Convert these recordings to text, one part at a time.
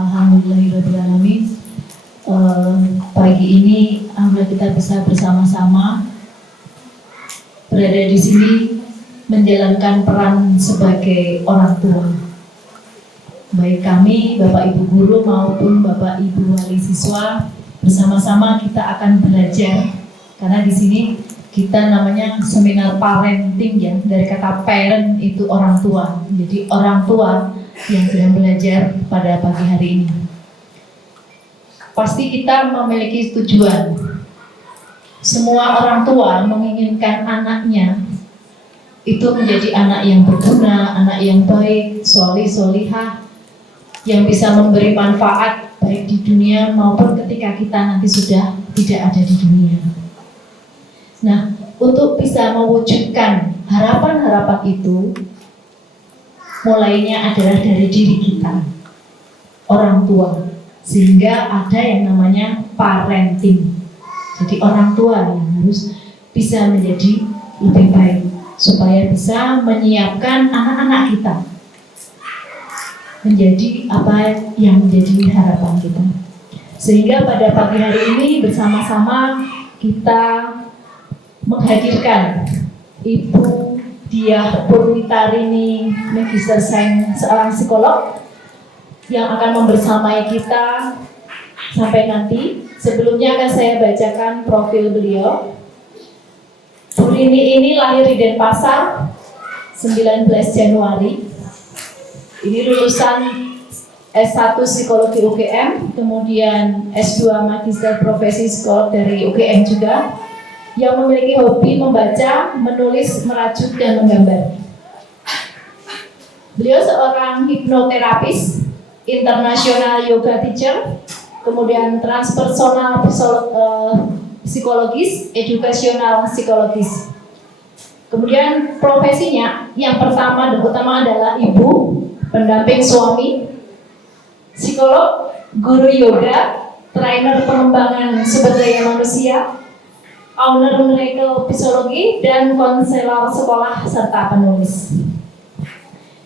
Alhamdulillahirrahmanirrahim. Pagi ini alhamdulillah kita bisa bersama-sama berada di sini menjalankan peran sebagai orang tua. Baik kami, Bapak Ibu guru maupun Bapak Ibu wali siswa, bersama-sama kita akan belajar. Karena di sini kita namanya seminar parenting ya, dari kata parent itu orang tua. Jadi orang tua yang sedang belajar pada pagi hari ini. Pasti kita memiliki tujuan. Semua orang tua menginginkan anaknya itu menjadi anak yang berguna, anak yang baik, solihah, yang bisa memberi manfaat baik di dunia maupun ketika kita nanti sudah tidak ada di dunia. Nah, untuk bisa mewujudkan harapan-harapan itu, mulainya adalah dari diri kita, orang tua, sehingga ada yang namanya parenting. Jadi orang tua yang harus bisa menjadi lebih baik supaya bisa menyiapkan anak-anak kita menjadi apa yang menjadi harapan kita. Sehingga pada pagi hari ini bersama-sama kita menghadirkan Ibu Diah Purwitarini Magister Sains, seorang psikolog yang akan membersamai kita sampai nanti. Sebelumnya akan saya bacakan profil beliau. Bu Rini ini lahir di Denpasar 19 Januari. Ini lulusan S1 Psikologi UGM, kemudian S2 Magister Profesi Psikolog dari UGM juga, yang memiliki hobi membaca, menulis, merajut, dan menggambar. Beliau seorang hipnoterapis, internasional yoga teacher, kemudian transpersonal psikologis, edukasional psikologis. Kemudian profesinya yang pertama dan utama adalah ibu, pendamping suami, psikolog, guru yoga, trainer pengembangan sumber daya manusia, owner miracle psikologi, dan konselor sekolah serta penulis.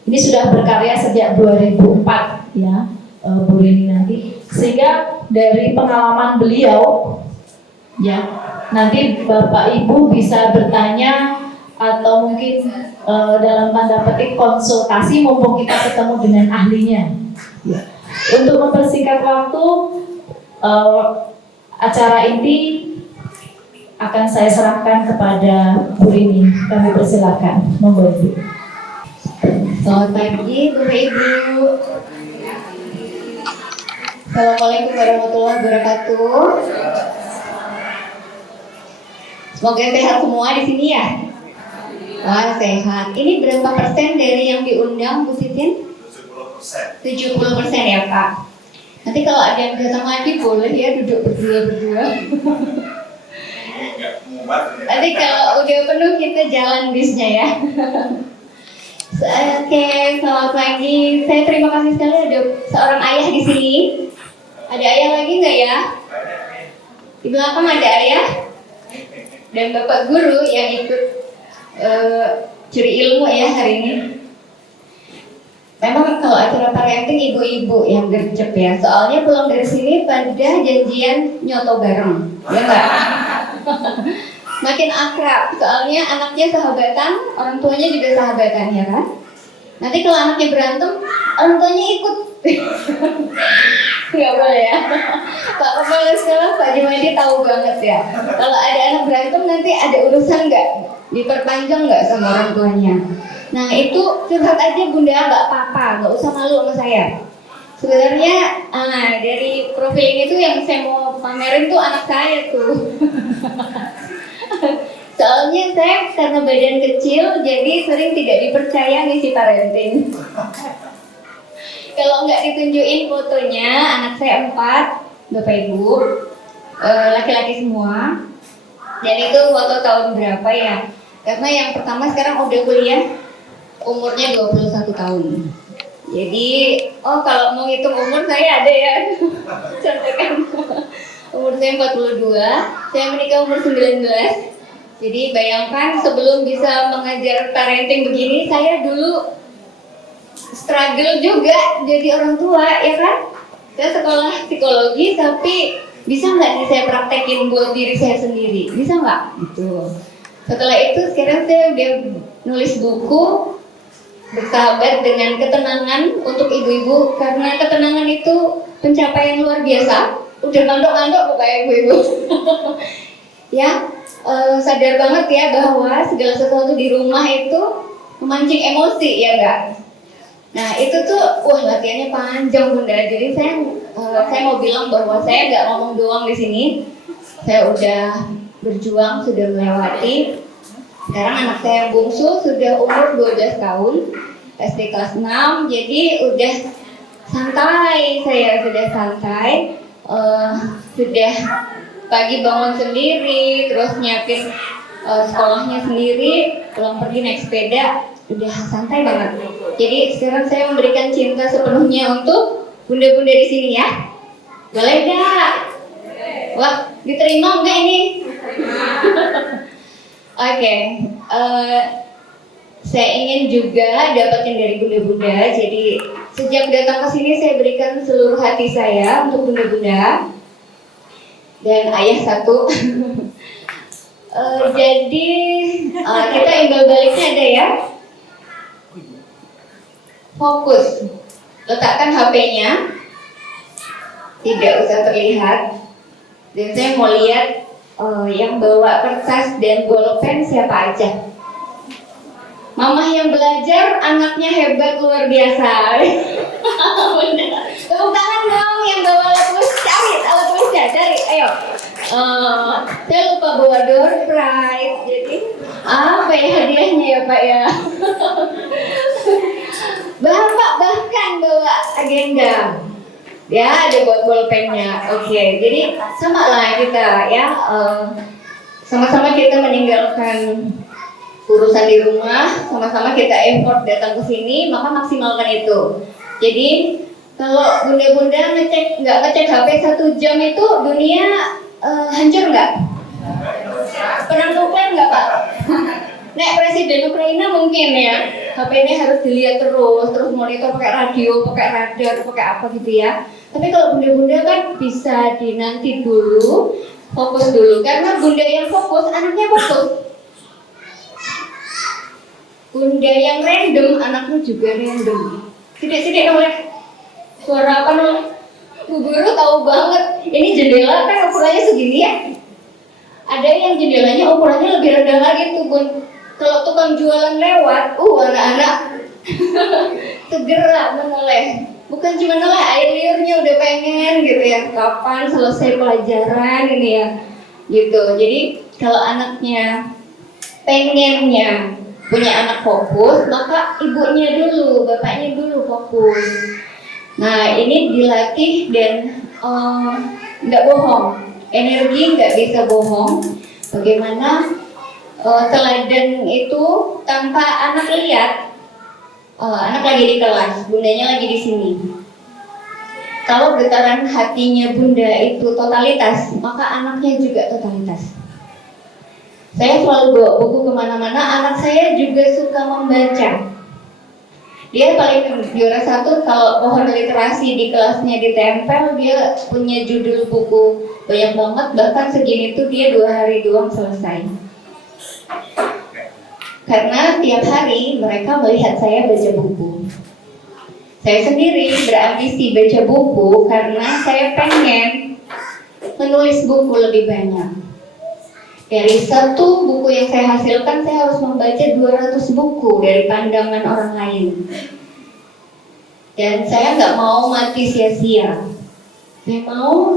Ini sudah berkarya sejak 2004 ya, Bu Rini nanti. Sehingga dari pengalaman beliau ya, nanti Bapak Ibu bisa bertanya atau mungkin dalam tanda petik konsultasi mumpung kita ketemu dengan ahlinya. Ya. Untuk mempersingkat waktu, acara ini akan saya serahkan kepada Bu Rini. Kami persilakan, monggo Ibu. Selamat pagi Bapak Ibu. Assalamualaikum warahmatullahi wabarakatuh. Semoga sehat semua di sini ya. Wah, sehat. Ini berapa persen dari yang diundang Bu Titin? 70% ya Kak. Nanti kalau ada yang datang lagi boleh ya duduk berdua. Nanti kalau udah penuh kita jalan bisnya ya. Oke, selamat pagi. Saya terima kasih sekali ada seorang ayah di sini. Ada ayah lagi nggak ya? Di belakang ada ayah dan bapak guru yang ikut curi ilmu ya hari ini. Memang kalau acara parenting ibu-ibu yang gercep ya. Soalnya pulang dari sini pada janjian nyoto bareng, ya nggak? Makin akrab, soalnya anaknya sahabatan, orang tuanya juga sahabatan ya kan? Nanti kalau anaknya berantem, orang tuanya ikut. Nggak boleh ya. Pak Kepala Sekolah, Pak Jumadi tahu banget ya. Kalau ada anak berantem nanti ada urusan nggak? Diperpanjang nggak sama orang tuanya? Nah itu curhat aja Bunda, nggak apa-apa, nggak usah malu sama saya. Sebenarnya dari profil ini tuh yang saya mau pamerin tuh anak saya tuh. Soalnya saya karena badan kecil jadi sering tidak dipercaya ngisi parenting. Kalau nggak ditunjukin fotonya, anak saya 4, Bapak Ibu, laki-laki semua. Dan itu foto tahun berapa ya? Karena yang pertama sekarang udah kuliah, umurnya 21 tahun. Jadi, kalau mau hitung umur saya ada ya. Contohkan. Umur saya 42, saya menikah umur 19. Jadi bayangkan sebelum bisa mengajar parenting begini, saya dulu struggle juga jadi orang tua, ya kan? saya sekolah psikologi tapi bisa nggak nih saya praktekin buat diri saya sendiri? Bisa nggak? Gitu. Setelah itu sekarang saya udah nulis buku bersahabat dengan ketenangan untuk ibu-ibu, karena ketenangan itu pencapaian luar biasa. Udah ngantuk-ngantuk pokoknya ibu-ibu. Ya, sadar banget ya bahwa segala sesuatu di rumah itu memancing emosi, ya enggak? Nah itu tuh, wah latihannya panjang Bunda. Jadi saya mau bilang bahwa saya nggak ngomong doang di sini. Saya udah berjuang, sudah melewati. Sekarang anak saya yang bungsu sudah umur 12 tahun, SD kelas 6. Jadi udah santai, saya sudah santai. Sudah pagi bangun sendiri, terus nyiapin sekolahnya sendiri, pulang pergi naik sepeda. Udah santai banget. Jadi sekarang saya memberikan cinta sepenuhnya untuk bunda-bunda di sini ya. Boleh nggak? Wah, diterima nggak ini? Oke. Saya ingin juga dapatin dari bunda-bunda. Jadi sejak datang ke sini saya berikan seluruh hati saya untuk bunda-bunda dan ayah satu. Jadi kita imbal baliknya ada ya. Fokus, letakkan HP-nya, tidak usah terlihat. Dan saya mau lihat yang bawa kertas dan bolpen siapa aja. Mamah yang belajar, anaknya hebat luar biasa. Tepuk tangan dong yang bawa alat tulis, cari alat tulisnya, cari, ayo. Saya lupa bawa door prize, jadi apa ya hadiahnya ya Pak ya? Bapak bahkan bawa agenda, ya ada buat bolpennya. Oke, jadi sama lah kita ya, sama-sama kita meninggalkan urusan di rumah, sama-sama kita effort datang ke sini, maka maksimalkan itu. Jadi kalau bunda-bunda nggak ngecek HP 1 jam itu dunia hancur nggak? Perang nuklir nggak Pak? Nek Presiden Ukraina mungkin ya, HP-nya harus dilihat terus monitor pakai radio, pakai radar, pakai apa gitu ya. Tapi kalau bunda-bunda kan bisa dinanti dulu, fokus dulu. Karena bunda yang fokus, anaknya fokus. Bunda yang random, anaknya juga random. Sidik-sidik oleh suara apa nih? Bu guru tahu banget. Ini jendela kan ukurannya segini ya. Ada yang jendelanya ukurannya lebih rendah lagi tuh Bun. Kalau tukang jualan lewat, anak-anak segera menoleh. Bukan cuma noleh, air liurnya udah pengen gitu ya. Kapan selesai pelajaran ini ya, gitu. Jadi kalau anaknya pengennya punya anak fokus, maka ibunya dulu, bapaknya dulu fokus. Nah ini dilatih dan nggak bohong. Energi nggak bisa bohong. Bagaimana teladan itu tanpa anak lihat, anak lagi di kelas, bundanya lagi di sini. Kalau getaran hatinya bunda itu totalitas, maka anaknya juga totalitas. Saya selalu bawa buku kemana-mana, anak saya juga suka membaca. Dia paling juara 1 kalau pohon literasi di kelasnya ditempel, dia punya judul buku banyak banget, bahkan segini tuh dia 2 hari doang selesai. Karena tiap hari mereka melihat saya baca buku. Saya sendiri berambisi baca buku karena saya pengen menulis buku lebih banyak. Dari 1 buku yang saya hasilkan, saya harus membaca 200 buku dari pandangan orang lain. Dan saya nggak mau mati sia-sia.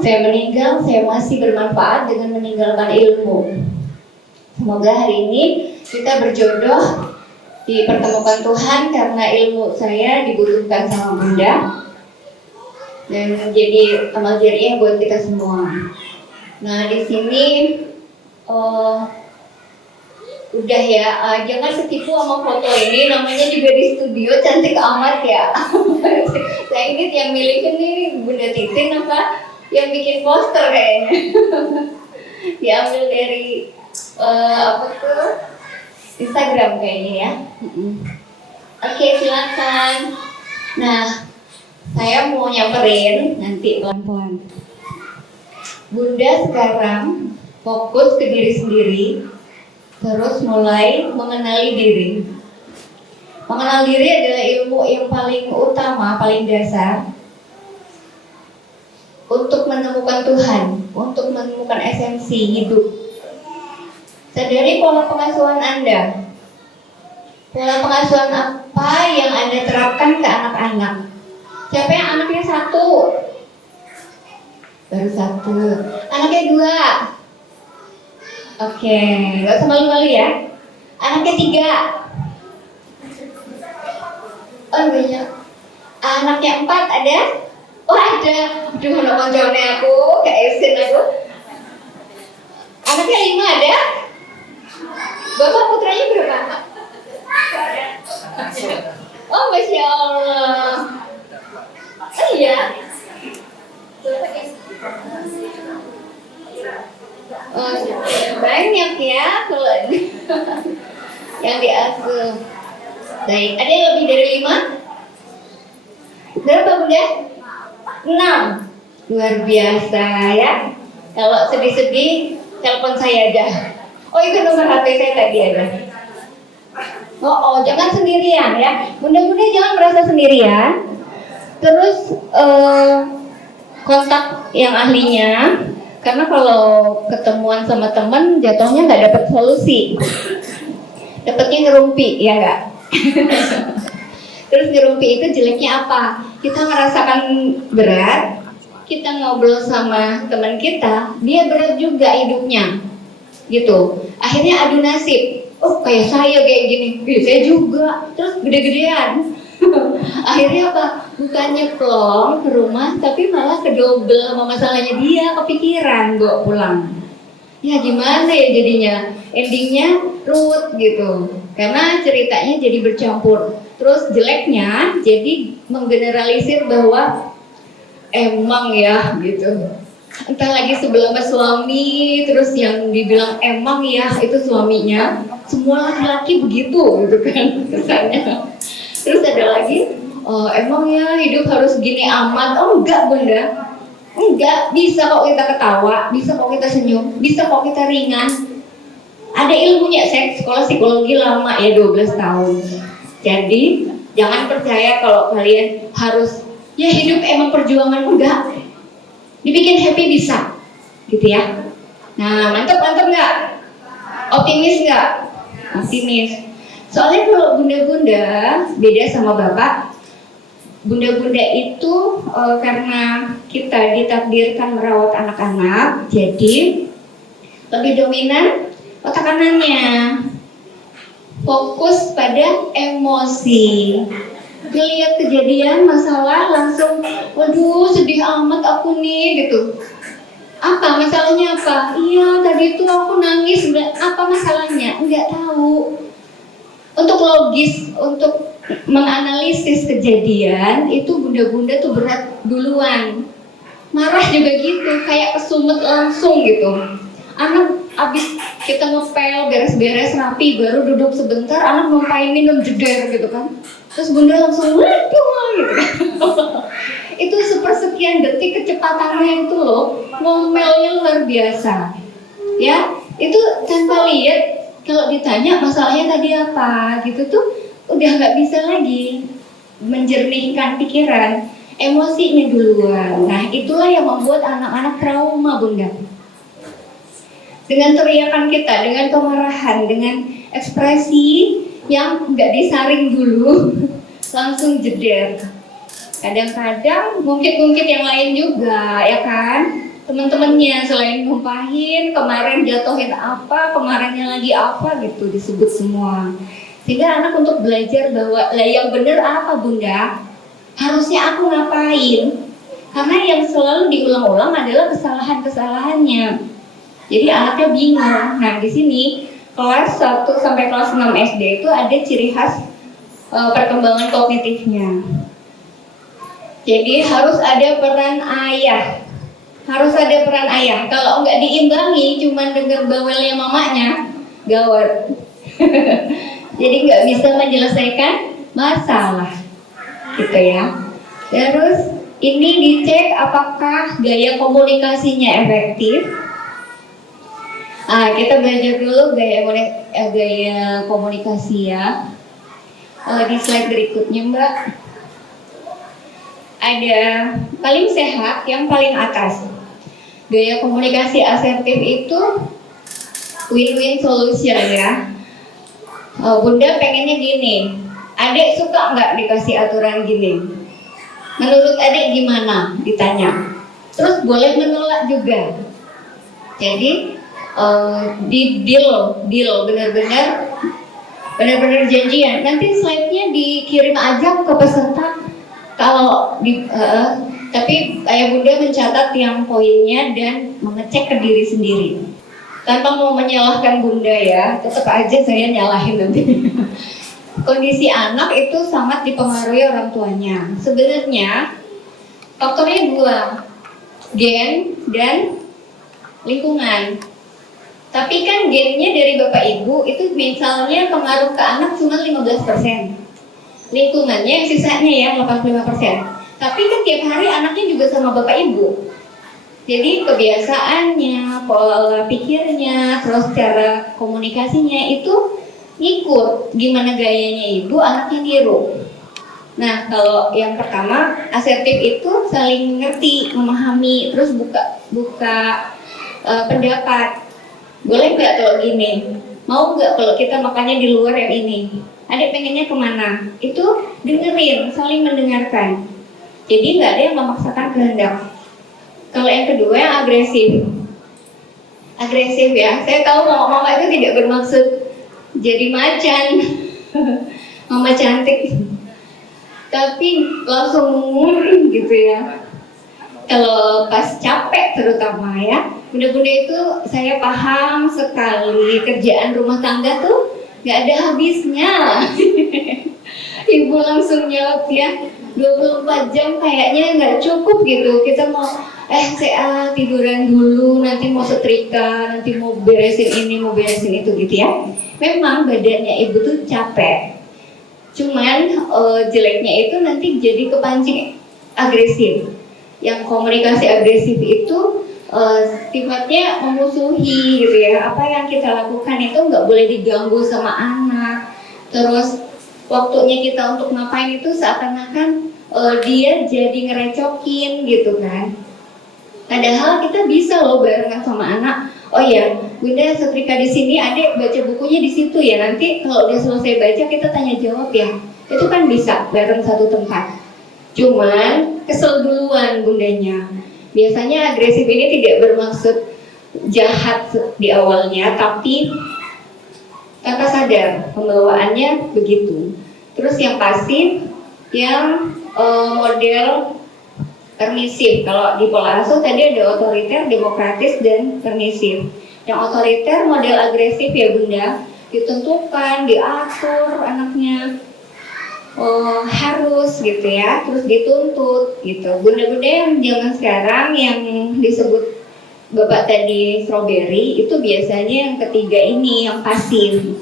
Saya meninggal, saya masih bermanfaat dengan meninggalkan ilmu. Semoga hari ini kita berjodoh, dipertemukan Tuhan karena ilmu saya dibutuhkan sama Bunda dan menjadi amal jariah buat kita semua. Nah di sini udah ya, jangan ketipu sama foto ini, namanya juga di studio cantik amat ya. Saya ingat yang milikin nih Bunda Titin apa yang bikin poster kayaknya. Diambil dari apa tuh? Instagram kayaknya ya. Oke, silakan. Nah, Saya mau nyamperin nanti pelan-pelan. Bunda sekarang fokus ke diri sendiri, terus mulai mengenali diri. Mengenal diri adalah ilmu yang paling utama, paling dasar untuk menemukan Tuhan, untuk menemukan esensi hidup. Sadari pola pengasuhan Anda. Pola pengasuhan apa yang Anda terapkan ke anak-anak? Siapa yang anaknya 1? Baru 1. Anaknya 2. Oke, gak usah malu-malu ya. Anaknya 3. Oh banyak. Anaknya 4 ada? Oh ada. Aduh, anak konconnya aku, kayak Esin aku. Anaknya 5 ada? Bapak putranya berapa? Oh Masya Allah. Oh iya. Oh, banyak ya kalau yang diasuh. Baik, ada yang lebih dari 5? Berapa Bunda? 6. Luar biasa ya. Kalau sedih-sedih, telepon saya aja. Oh itu nomor HP saya tadi ada. Oh, jangan sendirian ya. Bunda-bunda jangan merasa sendirian. Terus kontak yang ahlinya. Karena kalau ketemuan sama teman jatuhnya nggak dapat solusi, dapatnya ngerumpi, ya nggak? Terus ngerumpi itu jeleknya apa? Kita merasakan berat, kita ngobrol sama teman kita, dia berat juga hidupnya, gitu. Akhirnya adu nasib. Oh kayak saya kayak gini, saya juga. Terus gede-gedean. Akhirnya apa? Bukannya plong ke rumah, tapi malah kedobel sama masalahnya dia, kepikiran bawa pulang. Ya gimana ya jadinya? Endingnya ruwet gitu. Karena ceritanya jadi bercampur. Terus jeleknya jadi menggeneralisir bahwa emang ya gitu. Entah lagi sebelah sama suami, terus yang dibilang emang ya itu suaminya. Semua laki-laki begitu gitu kan kesannya. Terus ada lagi, oh, emang ya hidup harus gini amat? Oh enggak Bunda, enggak, bisa kok kita ketawa, bisa kok kita senyum, bisa kok kita ringan. Ada ilmunya, saya sekolah psikologi lama ya 12 tahun. Jadi jangan percaya kalau kalian harus, ya hidup emang perjuangan, enggak. Dibikin happy bisa, gitu ya. Nah mantap nggak? Optimis nggak? Optimis. Soalnya kalau bunda-bunda beda sama bapak. Bunda-bunda itu karena kita ditakdirkan merawat anak-anak, jadi lebih dominan otak kanannya, fokus pada emosi. Lihat kejadian masalah langsung, waduh sedih amat aku nih gitu. Apa masalahnya apa? Iya tadi tuh aku nangis, apa masalahnya? Enggak tahu. Untuk logis, untuk menganalisis kejadian itu bunda-bunda tuh berat duluan. Marah juga gitu, kayak kesumet langsung gitu. Anak abis kita ngepel, beres-beres rapi, baru duduk sebentar, anak numpain minum jeder gitu kan. Terus bunda langsung waduh gitu kan. Itu sepersekian detik kecepatannya itu loh, ngomelnya luar biasa. Ya, itu tanpa lihat. Kalau ditanya masalahnya tadi apa gitu tuh udah nggak bisa lagi menjernihkan pikiran, emosinya duluan. Nah itulah yang membuat anak-anak trauma Bunda. Dengan teriakan kita, dengan kemarahan, dengan ekspresi yang nggak disaring dulu, langsung jeder. Kadang-kadang ngungkit-ngungkit yang lain juga, ya kan? Teman-temannya selain numpahin, kemarin jatuhin apa, kemarinnya lagi apa gitu disebut semua. Sehingga anak untuk belajar bahwa lah yang benar apa Bunda? Harusnya aku ngapain? Karena yang selalu diulang-ulang adalah kesalahan-kesalahannya. Jadi anaknya bingung. Nah di sini kelas 1 sampai kelas 6 SD itu ada ciri khas perkembangan kognitifnya. Jadi harus ada peran ayah. Harus ada peran ayah. Kalau nggak diimbangi, cuma dengar bawelnya mamanya, gawat. Jadi nggak bisa menyelesaikan masalah, gitu ya. Terus ini dicek apakah gaya komunikasinya efektif. Kita belajar dulu gaya komunikasi ya. Di slide berikutnya Mbak, ada paling sehat yang paling atas. Gaya komunikasi asertif itu win-win solution ya. Bunda pengennya gini, adik suka nggak dikasih aturan gini? Menurut adik gimana? Ditanya. Terus boleh menolak juga. Jadi di deal benar-benar janjian. Nanti slide-nya dikirim aja ke peserta. Kalau tapi ayah bunda mencatat yang poinnya dan mengecek ke diri sendiri. Tanpa mau menyalahkan bunda ya, tetap aja saya nyalahin nanti. Kondisi anak itu sangat dipengaruhi orang tuanya. Sebenarnya faktornya dua, gen dan lingkungan. Tapi kan gennya dari bapak ibu itu misalnya pengaruh ke anak cuma 15%. Lingkungannya sisanya ya 85%. Tapi kan tiap hari anaknya juga sama bapak ibu. Jadi kebiasaannya, pola pikirnya, terus cara komunikasinya itu ngikut gimana gayanya ibu, anaknya niru. Nah, kalau yang pertama asertif itu saling ngerti, memahami, terus buka pendapat. Boleh nggak kalau gini? Mau nggak kalau kita makannya di luar yang ini? Adik pengennya kemana? Itu dengerin, saling mendengarkan. Jadi nggak ada yang memaksakan kehendak. Kalau yang kedua yang agresif ya. Saya tahu mama itu tidak bermaksud jadi macan, mama cantik, tapi langsung nguri gitu ya. Kalau pas capek terutama ya, bunda-bunda itu saya paham sekali kerjaan rumah tangga tuh nggak ada habisnya. Ibu langsung jawab ya, 24 jam kayaknya nggak cukup gitu. Kita mau saya tiduran dulu, nanti mau setrika, nanti mau beresin ini, mau beresin itu gitu ya. Memang badannya ibu tuh capek. Cuman jeleknya itu nanti jadi kepancing agresif. Yang komunikasi agresif itu sifatnya memusuhi gitu ya. Apa yang kita lakukan itu nggak boleh diganggu sama anak. Terus waktunya kita untuk ngapain itu seakan-akan dia jadi ngerecokin gitu kan. Padahal kita bisa loh barengan sama anak. Oh ya, bunda setrika di sini, adik baca bukunya di situ ya. Nanti kalau udah selesai baca kita tanya jawab ya. Itu kan bisa bareng satu tempat. Cuman kesel duluan bundanya. Biasanya agresif ini tidak bermaksud jahat di awalnya, tapi tanpa sadar pembawaannya begitu. Terus yang pasif, yang model permisif. Kalau di pola asuh tadi ada otoriter, demokratis, dan permisif. Yang otoriter model agresif ya bunda, ditentukan, diatur anaknya, harus gitu ya, terus dituntut gitu. Bunda-bunda yang zaman sekarang yang disebut bapak tadi strawberry itu biasanya yang ketiga ini yang pasif,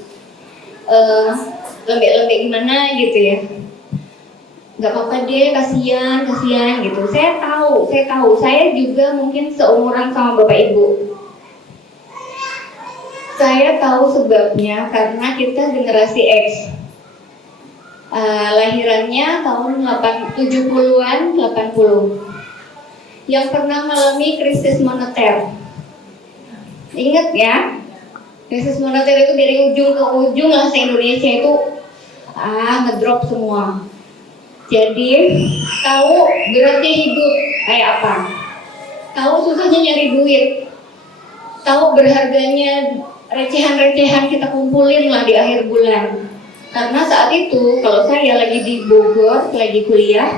lembek-lembek gimana gitu ya. Gak apa-apa deh, kasihan gitu. Saya tahu, saya juga mungkin seumuran sama bapak ibu. Saya tahu sebabnya karena kita generasi X. Lahirannya tahun 70-an, 80. Yang pernah mengalami krisis moneter. Ingat ya, krisis moneter itu dari ujung ke ujung lah se-Indonesia itu ngedrop semua. Jadi tahu beratnya hidup kayak apa, tahu susahnya nyari duit, tahu berharganya recehan-recehan kita kumpulin lah di akhir bulan. Karena saat itu kalau saya lagi di Bogor, lagi kuliah,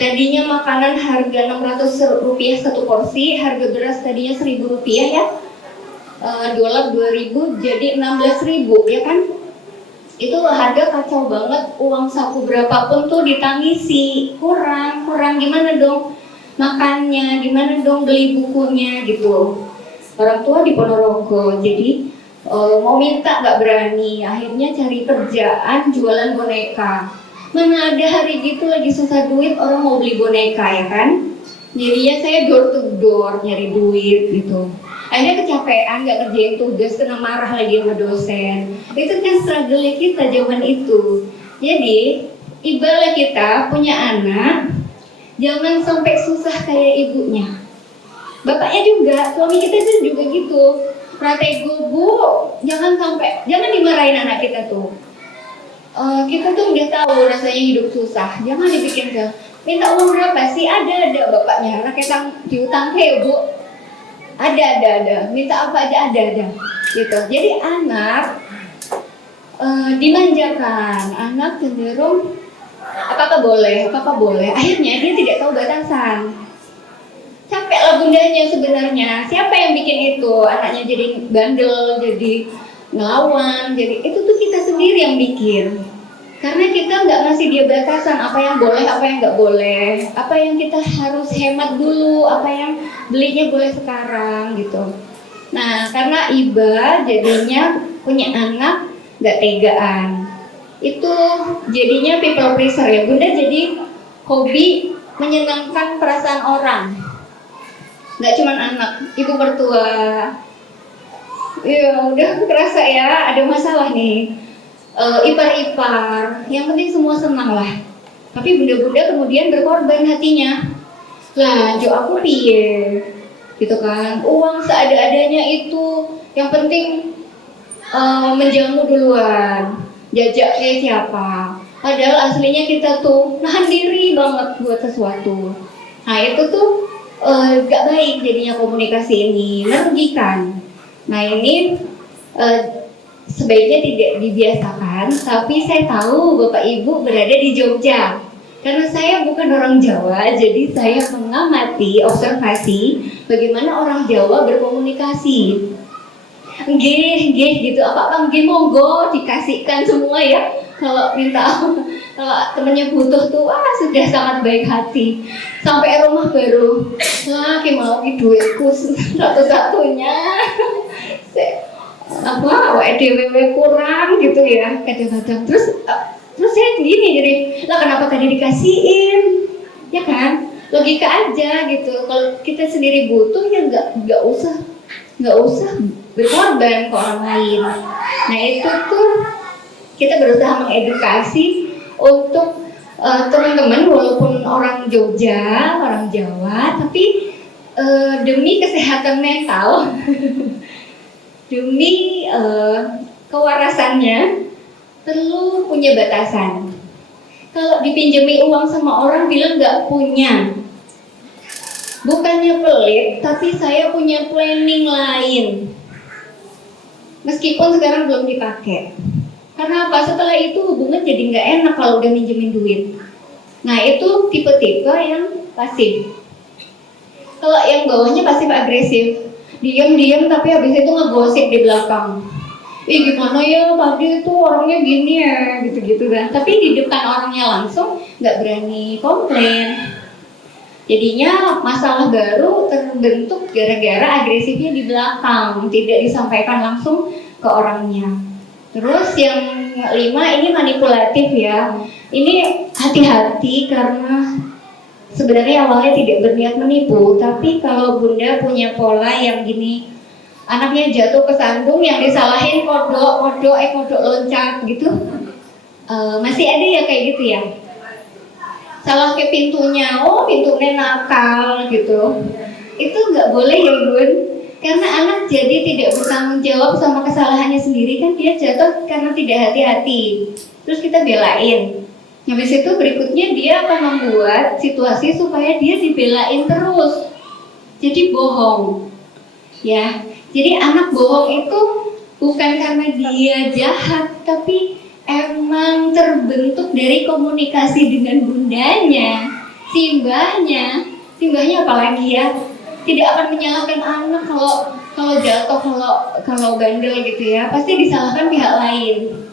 tadinya makanan harga Rp600 satu porsi, harga beras tadinya Rp1.000 ya, dolar 2.000 jadi 16.000 ya kan? Itu harga kacau banget, uang saku berapapun tuh ditangisi, kurang gimana dong makannya, gimana dong beli bukunya gitu. Orang tua di Ponorogo, jadi mau minta nggak berani, akhirnya cari kerjaan jualan boneka. Mana ada hari gitu lagi susah duit orang mau beli boneka ya kan. Jadinya saya door to door nyari duit gitu. Akhirnya kecapean, nggak ngerjain tugas, kena marah lagi sama dosen. Itu kan struggle kita zaman itu. Jadi ibarat kita punya anak, jangan sampai susah kayak ibunya. Bapaknya juga, suami kita itu juga gitu. Pratego bu, jangan dimarahin anak kita tuh. Kita tuh udah tahu rasanya hidup susah, jangan dibikin ke minta uang berapa sih, ada bapaknya, rakyat diutang bu, ada, minta apa aja ada, gitu. Jadi anak dimanjakan, anak cenderung apa boleh, akhirnya dia tidak tahu batasan. Capek lah bundanya sebenarnya, siapa yang bikin itu, anaknya jadi bandel, jadi ngelawan, jadi itu tuh kita sendiri yang bikin. Karena kita nggak ngasih dia batasan apa yang boleh, apa yang nggak boleh, apa yang kita harus hemat dulu, apa yang belinya boleh sekarang gitu. Nah, karena iba jadinya punya anak nggak tegaan, itu jadinya people pleaser ya. Bunda jadi hobi menyenangkan perasaan orang, nggak cuma anak, ibu mertua. Ya udah kerasa ya ada masalah nih. Ipar-ipar, yang penting semua senang lah. Tapi bunda-bunda kemudian berkorban hatinya. Lah, jo aku piye, gitu kan? Uang seada-adanya itu, yang penting menjamu duluan, jajak kayak siapa. Padahal aslinya kita tuh nahan diri banget buat sesuatu. Nah itu tuh gak baik jadinya komunikasi ini, merugikan. Nah ini sebaiknya tidak dibiasakan, tapi saya tahu Bapak Ibu berada di Jogja. Karena saya bukan orang Jawa, jadi saya mengamati, observasi bagaimana orang Jawa berkomunikasi. Nggih gitu, apa-apa nggih monggo dikasihkan semua ya. Kalau minta, kalau temennya butuh tuh, wah sudah sangat baik hati. Sampai rumah baru, lah mau duitku satu-satunya. Apa DWW kurang gitu ya kadang-kadang. Terus saya gini, jadi lah kenapa tadi dikasihin, ya kan, logika aja gitu. Kalau kita sendiri butuh ya nggak usah berkorban ke orang lain. Nah itu tuh kita berusaha mengedukasi untuk teman-teman walaupun orang Jogja, orang Jawa, tapi demi kesehatan mental demi kewarasannya perlu punya batasan. Kalau dipinjemi uang sama orang bilang nggak punya, bukannya pelit, tapi saya punya planning lain. Meskipun sekarang belum dipakai. Karena apa? Setelah itu hubungan jadi nggak enak kalau udah minjemin duit. Nah itu tipe-tipe yang pasif. Kalau yang bawahnya pasif agresif, diam-diam tapi habis itu ngegosip di belakang. Ih gimana ya tadi tuh orangnya gini ya, gitu-gitu kan. Tapi di depan orangnya langsung nggak berani komplain. Jadinya masalah baru terbentuk gara-gara agresifnya di belakang, tidak disampaikan langsung ke orangnya. Terus yang 5 ini manipulatif ya. Ini hati-hati karena sebenarnya awalnya tidak berniat menipu, tapi kalau bunda punya pola yang gini, anaknya jatuh ke sandung yang disalahin kodok loncat gitu, masih ada ya kayak gitu ya. Salah ke pintunya, pintunya nakal gitu. Itu nggak boleh ya bun, karena anak jadi tidak bertanggung jawab sama kesalahannya sendiri kan, dia jatuh karena tidak hati-hati. Terus kita belain. Habis itu berikutnya dia akan membuat situasi supaya dia dibelain terus. Jadi bohong. Ya, jadi anak bohong itu bukan karena dia jahat, tapi emang terbentuk dari komunikasi dengan bundanya, simbahnya apalagi ya, tidak akan menyalahkan anak kalau jatuh, kalau bandel gitu ya, pasti disalahkan pihak lain.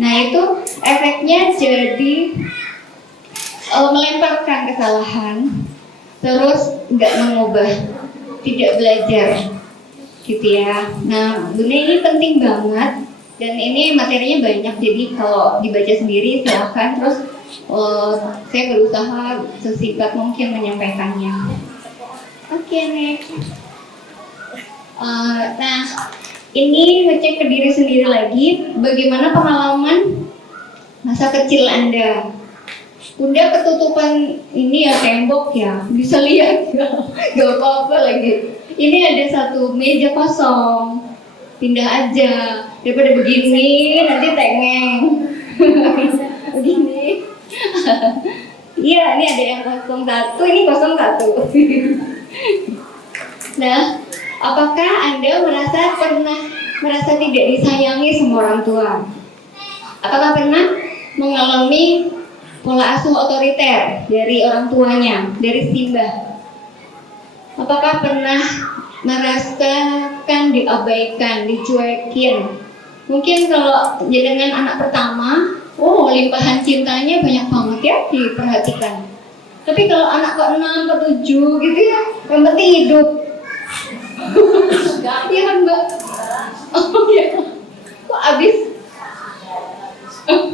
Nah itu efeknya jadi melemparkan kesalahan, terus nggak mengubah, tidak belajar, gitu ya. Nah bunda ini penting banget. Dan ini materinya banyak, jadi kalau dibaca sendiri silahkan. Terus Saya berusaha sesingkat mungkin menyampaikannya. Oke, next. Nah, ini ngecek ke diri sendiri lagi, bagaimana pengalaman masa kecil Anda. Bunda ketutupan ini ya tembok ya, bisa lihat ya, gak apa-apa lagi. Ini ada satu meja kosong, pindah aja, daripada begini nanti tengeng. Begini. Iya, ini ada yang 01, ini 01. Nah, apakah Anda pernah merasa tidak disayangi sama orang tua? Apakah pernah mengalami pola asuh otoriter dari orang tuanya, dari simbah? Apakah pernah merasakan diabaikan, dicuekin? Mungkin kalau jenengan anak pertama, limpahan cintanya banyak banget ya diperhatikan. Tapi kalau anak ke-6, ke-7 gitu ya, yang penting hidup. Iya kan Mbak? Oh iya. Kok abis?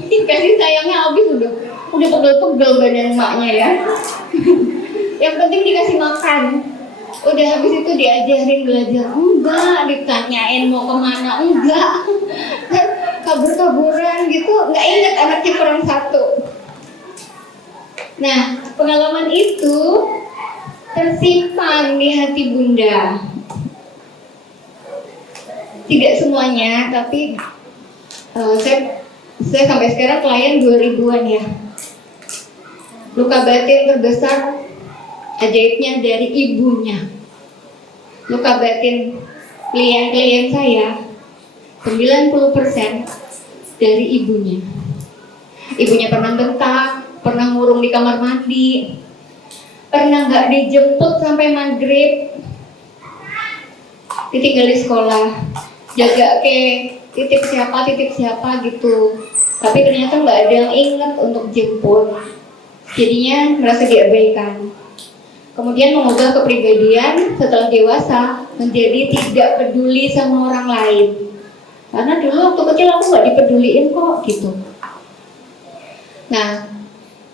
Kasih sayangnya abis udah pegel-pegel badan emaknya ya. Yang penting dikasih makan. Udah habis itu diajarin belajar, enggak, ditanyain mau kemana, enggak. Kabur-kaburan gitu, nggak ingat anaknya kurang 1. Nah, pengalaman itu tersimpan di hati Bunda. Tidak semuanya, tapi saya sampai sekarang klien 2000-an ya. Luka batin terbesar ajaibnya dari ibunya. Luka batin klien-klien saya 90% dari ibunya. Ibunya pernah bentak, pernah ngurung di kamar mandi, pernah nggak dijemput sampai maghrib, ditinggal di sekolah, jaga ke titip siapa gitu. Tapi ternyata nggak ada yang ingat untuk jemput, jadinya merasa diabaikan. Kemudian mengubah kepribadian setelah dewasa menjadi tidak peduli sama orang lain. Karena dulu waktu kecil aku nggak dipeduliin kok gitu. Nah,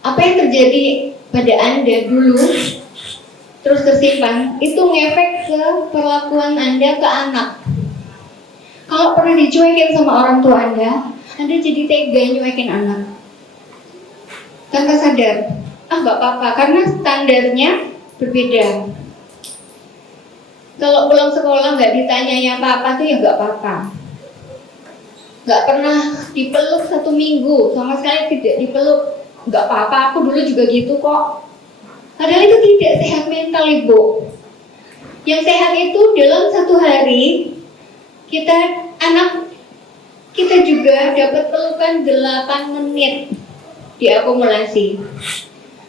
apa yang terjadi pada Anda dulu terus tersimpan itu ngefek ke perlakuan Anda ke anak. Kalau pernah dicuekin sama orang tua Anda jadi tega nyuekin anak tanpa sadar. Nggak apa-apa karena standarnya berbeda. Kalau pulang sekolah nggak ditanyanya apa-apa tuh ya nggak apa-apa. Nggak pernah dipeluk 1 minggu, sama sekali tidak dipeluk, nggak apa-apa, aku dulu juga gitu kok. Padahal itu tidak sehat mental Ibu. Yang sehat itu dalam 1 hari anak kita juga dapat pelukan 8 menit diakumulasi.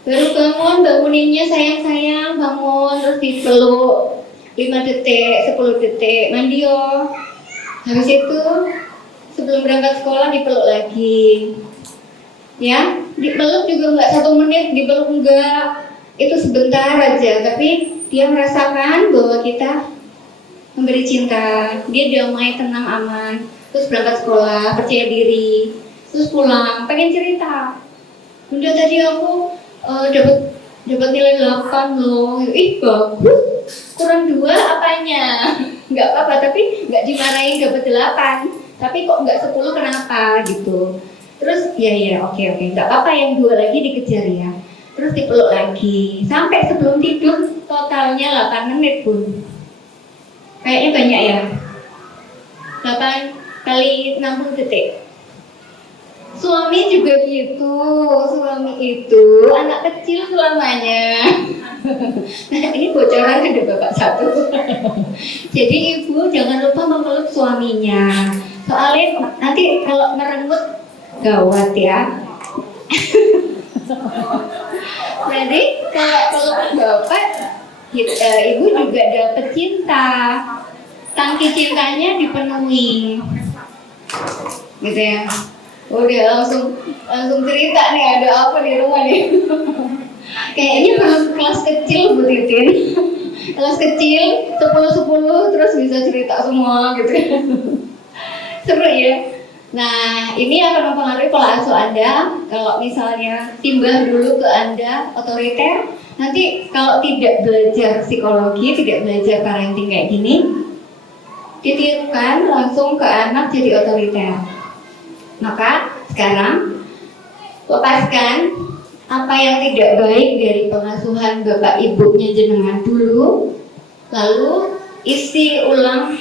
Baru banguninnya sayang-sayang, bangun, terus dipeluk 5 detik, 10 detik, mandi yo. Habis itu sebelum berangkat sekolah dipeluk lagi. Ya, dipeluk juga nggak 1 menit, dipeluk enggak. Itu sebentar aja, tapi dia merasakan bahwa kita memberi cinta. Dia damai, tenang, aman. Terus berangkat sekolah, percaya diri. Terus pulang, pengen cerita. Bunda tadi aku dapat nilai 8 loh. Ih bagus. Kurang 2 apanya? Nggak apa-apa, tapi nggak dimarahin dapat 8. Tapi kok nggak 10 kenapa gitu. Terus ya oke, nggak apa-apa yang 2 lagi dikejar ya. Terus dipeluk lagi sampai sebelum tidur, totalnya 8 menit Bun. Kayaknya banyak ya. 8 kali 60 detik. Suami juga gitu. Suami itu anak kecil selamanya. Nah, ini bocoran ada bapak 1. Jadi ibu jangan lupa memeluk suaminya. Soalnya nanti kalau merenggut gawat ya. Jadi kalau peluk bapak, ibu juga dapat cinta. Tangki cintanya dipenuhi, gitu ya. Udah langsung cerita nih ada apa di rumah nih. Kayaknya kelas kecil Bu Titin. Kelas kecil 10-10 terus bisa cerita semua gitu. Seru ya. Nah, ini akan mempengaruhi pola asuh Anda. Kalau misalnya timbah dulu ke Anda otoriter, nanti kalau tidak belajar psikologi, tidak belajar parenting kayak gini, ditirukan langsung ke anak jadi otoriter. Maka sekarang lepaskan apa yang tidak baik dari pengasuhan bapak ibunya jenengan dulu, lalu isi ulang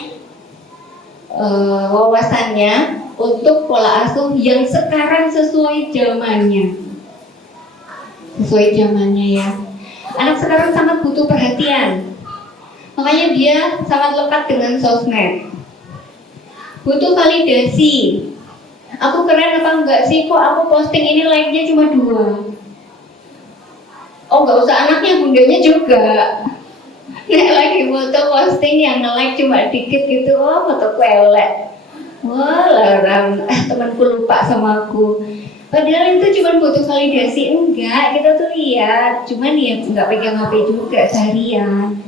wawasannya untuk pola asuh yang sekarang sesuai zamannya. Sesuai zamannya ya. Anak sekarang sangat butuh perhatian. Makanya dia sangat lekat dengan sosmed. Butuh validasi. Aku keren apa enggak sih? Kok aku posting ini like-nya cuma 2? Oh, enggak usah anaknya, bundanya juga. Nek lagi foto posting yang nge-like cuma dikit gitu, oh fotoku elek. Wah, larang, temanku lupa sama aku. Padahal itu cuma butuh validasi. Enggak, kita tuh lihat, cuman ya nggak pegang HP juga seharian.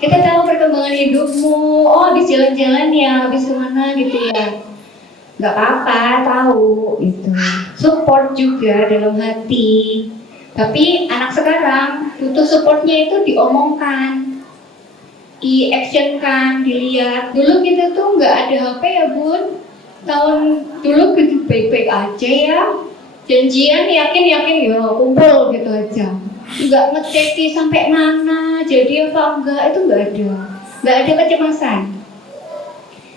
Kita tahu perkembangan hidupmu, oh habis jalan-jalan ya, habis kemana gitu ya. Nggak apa-apa, tahu itu. Support juga dalam hati. Tapi anak sekarang butuh supportnya itu diomongkan, di-actionkan, dilihat. Dulu kita tuh nggak ada HP ya bun. Tahun dulu gitu baik-baik aja ya. Janjian yakin ya kumpul gitu aja. Nggak ngeceki sampai mana, jadi apa enggak, itu nggak ada. Nggak ada kecemasan.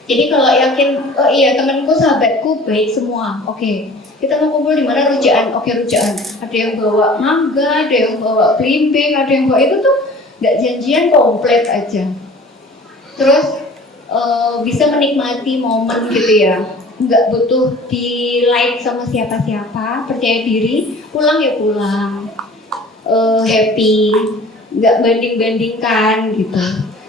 Jadi kalau yakin, oh iya temanku, sahabatku baik semua, oke. Kita mau kumpul di mana, rujaan, oke rujaan. Ada yang bawa mangga, ada yang bawa belimbing, ada yang bawa itu tuh nggak janjian, komplit aja. Terus bisa menikmati momen gitu ya, nggak butuh di like sama siapa-siapa, percaya diri, pulang ya pulang, happy, nggak banding-bandingkan gitu.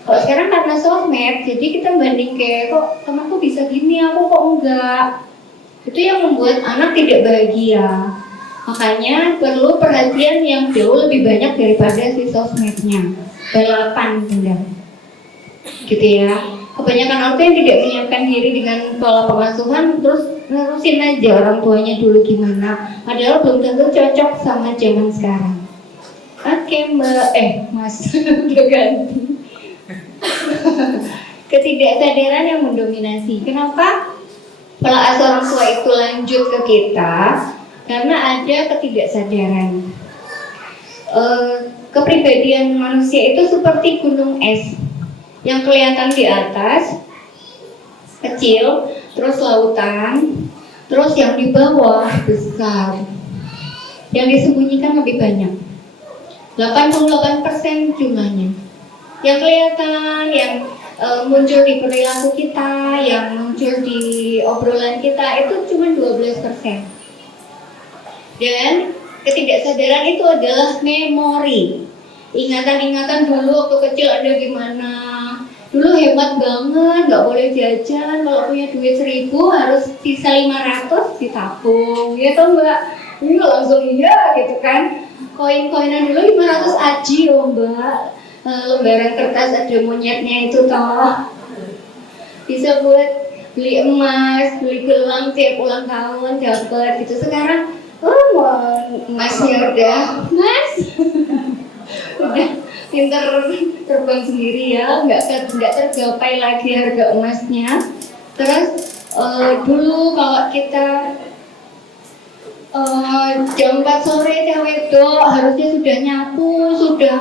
Kalau sekarang karena sosmed, jadi kita banding kayak kok temanku bisa gini, aku kok enggak. Itu yang membuat anak tidak bahagia. Makanya perlu perhatian yang jauh lebih banyak daripada si sosmednya. Balapan benda. Gitu ya. Kebanyakan orang yang tidak menyiapkan diri dengan pola pengasuhan, terus nerusin aja orang tuanya dulu gimana. Padahal belum tentu cocok sama zaman sekarang. Oke mbak, mas, udah ganti. Ketidaksadaran yang mendominasi. Kenapa pola asuh orang tua itu lanjut ke kita? Karena ada ketidaksadaran. Kepribadian manusia itu seperti gunung es yang kelihatan di atas kecil, terus lautan, terus yang di bawah besar. Yang disembunyikan lebih banyak. 88% jumlahnya. Yang kelihatan, yang muncul di perilaku kita, yang muncul di obrolan kita itu cuma 12%. Dan ketidaksadaran itu adalah memori. Ingatan-ingatan dulu waktu kecil ada gimana. Dulu hebat banget, nggak boleh jajan, kalau punya duit 1.000 harus sisa 500 ditabung, gitu mbak. Ini langsung iya gitu kan. Koin-koinan dulu 500 aji loh mbak. Lembaran kertas ada monyetnya itu toh, bisa buat beli emas, beli gelang tiap ulang tahun dapat gitu. Sekarang emasnya udah mas udah pinter terbang sendiri ya, nggak tergapai lagi harga emasnya. Terus dulu kalau kita jam 4 sore cewek dok harusnya sudah nyapu, sudah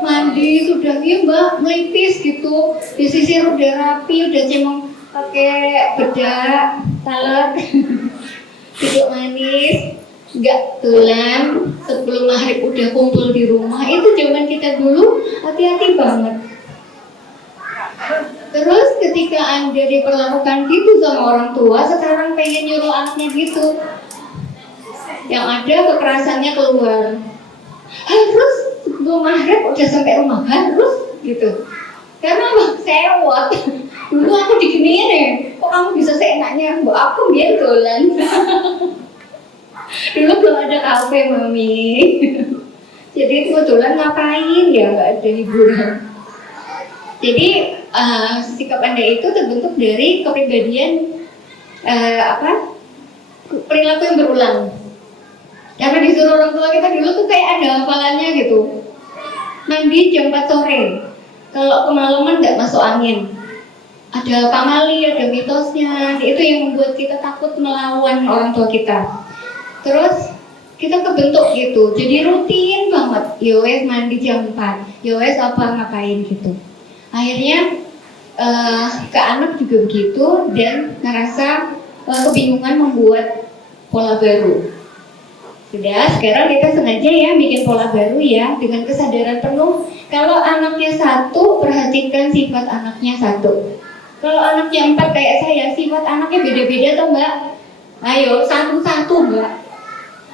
mandi, sudah iya mbak, melipis gitu, disisir udah rapi, udah cemong pakai bedak, talet, duduk manis, nggak tulen, sebelum maghrib udah kumpul di rumah. Itu zaman kita dulu hati-hati banget. Terus ketika Anda diperlakukan gitu sama orang tua, sekarang pengen nyuruh anaknya gitu, yang ada kekerasannya keluar. Harus sebelum maghrib udah sampai rumah, harus gitu. Karena abang sewot. Dulu aku diginiin nih, kok kamu bisa seenaknya? Mbak aku biar dolan. Dulu belum ada kafe mami. Jadi kebetulan ngapain ya, nggak ada hiburan. Jadi sikap Anda itu terbentuk dari kepribadian perilaku yang berulang. Karena disuruh orang tua kita dulu tuh kayak ada hafalannya gitu. Mandi jam 4 sore. Kalau kemalaman nggak masuk angin. Ada pamali, ada mitosnya. Itu yang membuat kita takut melawan orang tua kita. Terus kita kebentuk gitu. Jadi rutin banget. Yowes mandi jam 4. Yowes apa ngapain gitu. Akhirnya ke anak juga begitu dan ngerasa kebingungan membuat pola baru. Sudah, sekarang kita sengaja ya bikin pola baru ya dengan kesadaran penuh. Kalau anaknya 1, perhatikan sifat anaknya 1. Kalau anaknya 4 kayak saya, sifat anaknya beda-beda toh Mbak. Ayo satu-satu Mbak.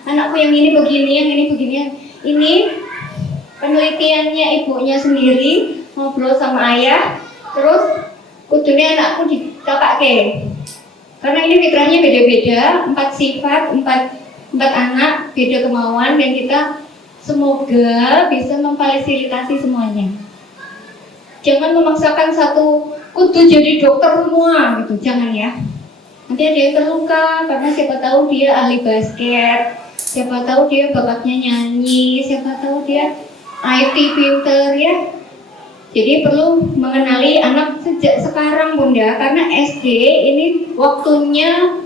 Anakku yang ini begini, yang ini begini. Ini penelitiannya ibunya sendiri ngobrol sama ayah, terus kudunya anakku dikapake. Karena ini fitrahnya beda-beda, 4 sifat, 4 anak, beda kemauan, dan kita semoga bisa memfasilitasi semuanya. Jangan memaksakan satu kudu jadi dokter semua gitu, jangan ya. Nanti ada yang terluka karena siapa tahu dia ahli basket, siapa tahu dia bakatnya nyanyi, siapa tahu dia IT pinter ya. Jadi perlu mengenali anak sejak sekarang Bunda, karena SD ini waktunya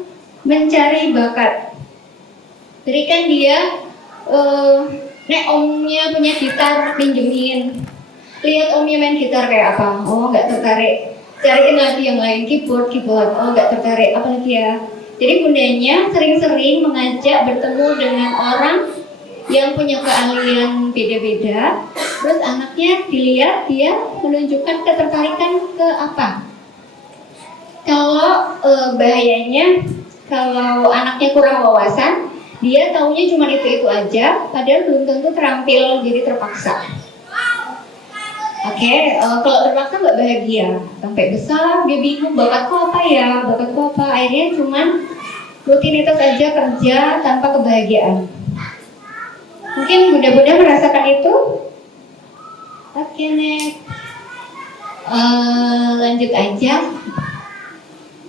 mencari bakat. Berikan dia, nek omnya punya gitar, pinjemin. Lihat omnya main gitar kayak apa, oh nggak tertarik. Cariin lagi yang lain, keyboard, oh nggak tertarik, apalagi ya. Jadi bundanya sering-sering mengajak bertemu dengan orang yang punya keahlian beda-beda. Terus anaknya dilihat dia menunjukkan ketertarikan ke apa. Kalau bahayanya, kalau anaknya kurang wawasan, dia taunya cuma itu aja, padahal belum tentu terampil, jadi terpaksa. Oke, kalau terpaksa nggak bahagia, sampai besar dia bingung bakatku apa ya, akhirnya cuma rutinitas aja kerja tanpa kebahagiaan. Mungkin bunda-bunda merasakan itu. Oke, next. Lanjut aja.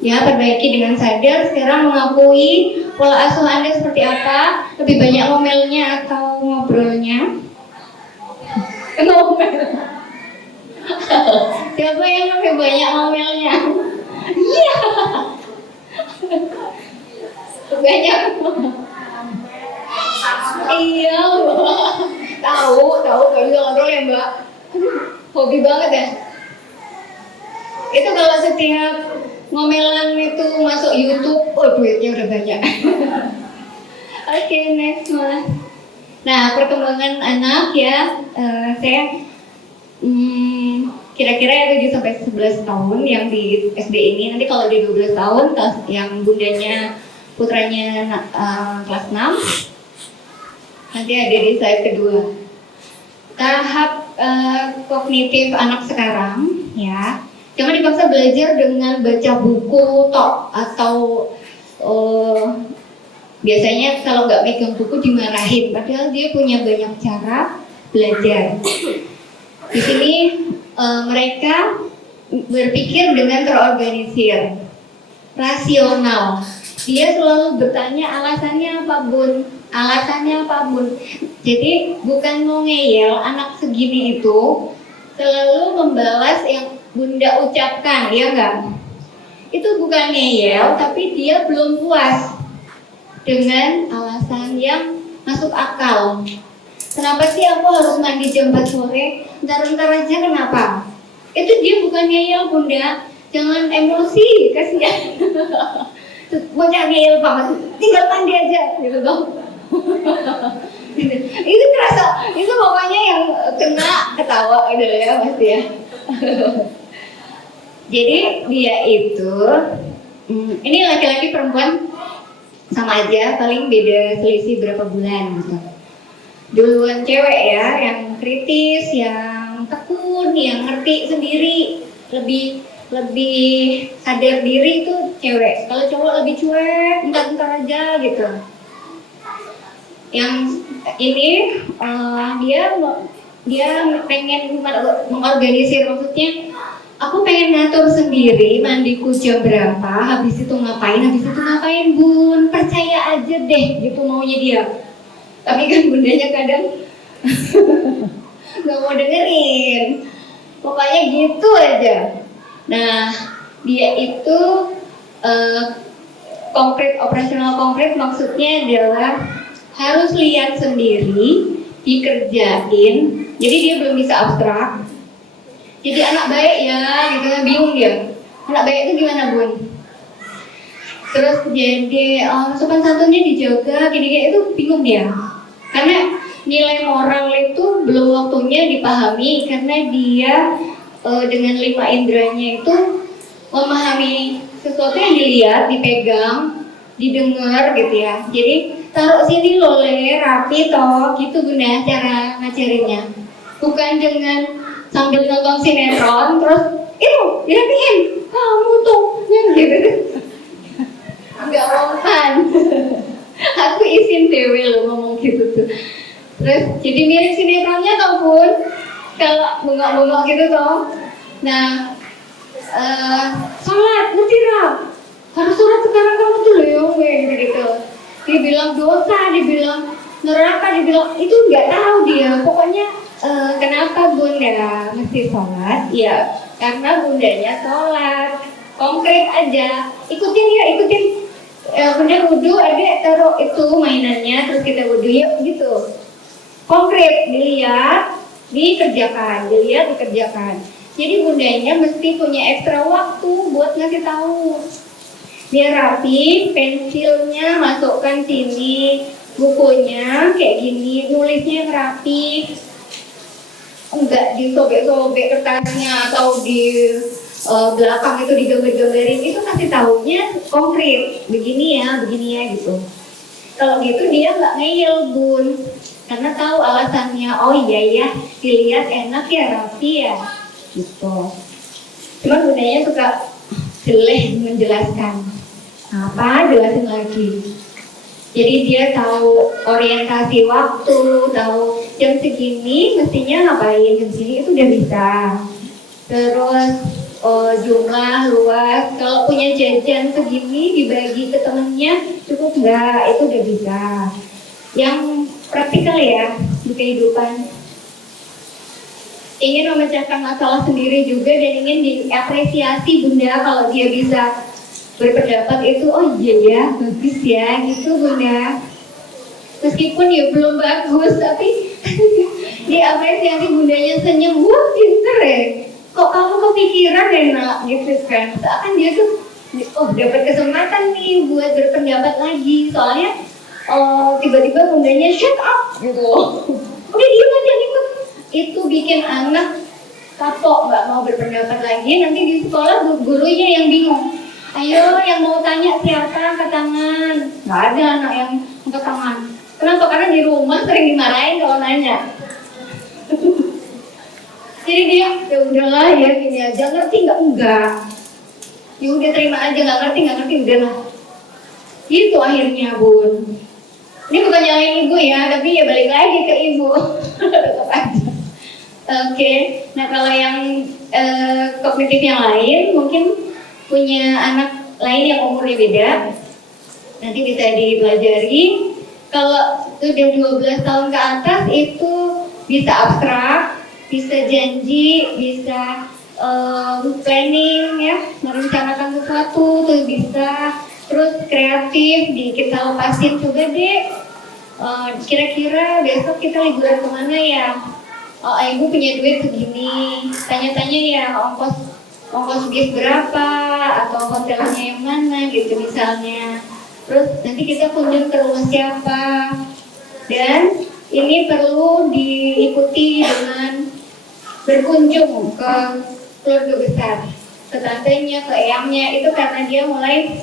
Ya, perbaiki dengan sadar. Sekarang mengakui pola asuh Anda seperti apa. Lebih banyak ngomelnya atau ngobrolnya? Ngomel. Siapa yang lebih banyak ngomelnya? Iya. Banyak. Iya. Tahu gak bisa ngobrol ya Mbak. Hobi banget ya. Itu kalau setiap ngomelan itu masuk YouTube, oh duitnya udah banyak. Oke, next Mas. Nah, perkembangan anak ya, saya kira-kira 7 sampai 11 tahun yang di SD ini. Nanti kalau di 12 tahun yang bundanya putranya kelas 6, nanti ada di slide kedua. Tahap kognitif anak sekarang ya. Jangan dipaksa belajar dengan baca buku tok atau biasanya kalau nggak megang buku dimarahin, padahal dia punya banyak cara belajar. Di sini mereka berpikir dengan terorganisir, rasional. Dia selalu bertanya alasannya apa bun, alasannya apa bun. Jadi bukan mau ngeyel, anak segini itu selalu membalas yang bunda ucapkan, ya enggak? Itu bukan ngeyel, tapi dia belum puas dengan alasan yang masuk akal. Kenapa sih aku harus mandi jam 4 sore? Ntar aja kenapa? Itu dia bukan ngeyel bunda. Jangan emosi, kasihan. Bocah ngeyel banget, tinggal mandi aja gitu dong. Itu kerasa, itu pokoknya yang kena ketawa udah ya pasti ya. Jadi dia itu, ini laki-laki perempuan sama aja, paling beda selisih berapa bulan gitu. Duluan cewek ya, yang kritis, yang tekun, yang ngerti sendiri, lebih sadar diri itu cewek. Kalau cowok lebih cuek, entar aja gitu. Yang ini dia pengen mengorganisir, maksudnya aku pengen ngatur sendiri mandiku jam berapa, habis itu ngapain bun, percaya aja deh gitu maunya dia. Tapi kan bundanya kadang nggak mau dengerin, pokoknya gitu aja. Nah dia itu operasional konkret maksudnya adalah harus lihat sendiri, dikerjain. Jadi dia belum bisa abstrak. Jadi anak baik ya, gitu kan, bingung dia. Anak baik itu gimana bun? Terus jadi sopan santunnya dijaga, gini-gini itu bingung dia. Karena nilai moral itu belum waktunya dipahami karena dia dengan 5 inderanya itu memahami sesuatu yang dilihat, dipegang, didengar gitu ya. Jadi taruh sini loh le, rapi toh, gitu Bunda cara ngajarinnya. Bukan dengan sambil nonton sinetron terus itu dirapiin, kamu tuh gitu. Enggak mempan. Aku izin dewe loh ngomong gitu tuh. Terus jadi mirip sinetronnya tau Bun, kalau bengok-bengok gitu toh. Nah sholat ngerti lah, harus sholat sekarang kamu tuh loh gitu. Dibilang dosa, dibilang neraka, dibilang itu nggak tahu dia. Pokoknya kenapa bunda mesti sholat? Ya karena bundanya sholat. Konkret aja, ikutin ya, ikutin. Bunda wudhu, adek taruh itu mainannya, terus kita wudhu yuk gitu. Konkret, dilihat, dikerjakan, dilihat, dikerjakan. Jadi bundanya mesti punya ekstra waktu buat ngasih tahu. Biar rapi, pensilnya masukkan sini, bukunya kayak gini, nulisnya yang rapi. Enggak disobek-sobek kertasnya atau di belakang itu digambar-gambarin, itu kasih tahunya konkret, begini ya gitu. Kalau gitu dia nggak ngeyel bun, karena tahu alasannya. Oh iya ya, dilihat enak ya, rapi ya, gitu. Cuman bundanya suka jelek menjelaskan. Apa? Jelasin lagi. Jadi dia tahu orientasi waktu, tahu jam segini mestinya ngapain, jam segini itu udah bisa. Terus jumlah luas, kalau punya jajan segini dibagi ke temennya cukup nggak, itu udah bisa. Yang praktikal ya di kehidupan. Ingin memecahkan masalah sendiri juga dan ingin diapresiasi bunda kalau dia bisa berpendapat itu, oh iya ya, bagus ya, gitu bunda. Meskipun ya belum bagus, tapi diapresiasi bundanya senyum, wah pinter ya. Kok kamu kepikiran enak gitu kan? Seakan dia tuh, oh dapat kesempatan nih buat berpendapat lagi. Soalnya tiba-tiba bundanya shut up gitu. Udah diem aja ikut. Itu bikin anak kapok, nggak mau berpendapat lagi. Nanti di sekolah gurunya yang bingung. Ayo yang mau tanya siapa, angkat tangan. Nggak ada anak yang angkat tangan. Kenapa? Karena di rumah sering dimarahin kalau nanya. Jadi dia, ya udahlah ya gini aja, ngerti nggak? Enggak. Ya udah terima aja, nggak ngerti udahlah. Itu akhirnya bun. Ini bukan nyalain ibu ya, tapi ya balik lagi ke ibu. Tetap aja. Oke. Nah kalau yang kognitif yang lain mungkin punya anak lain yang umurnya beda, nanti bisa dipelajari. Kalau sudah 12 tahun ke atas itu bisa abstrak, bisa janji, bisa planning ya, merencanakan sesuatu tuh bisa. Terus kreatif, kita lepasin juga deh. Kira-kira besok kita liburan kemana ya? Ibu punya duit segini, tanya-tanya ya ongkos bis berapa atau hotelnya yang mana gitu misalnya. Terus nanti kita kunjung ke rumah siapa, dan ini perlu diikuti dengan berkunjung ke keluarga besar, ke tantenya, ke eyangnya. Itu karena dia mulai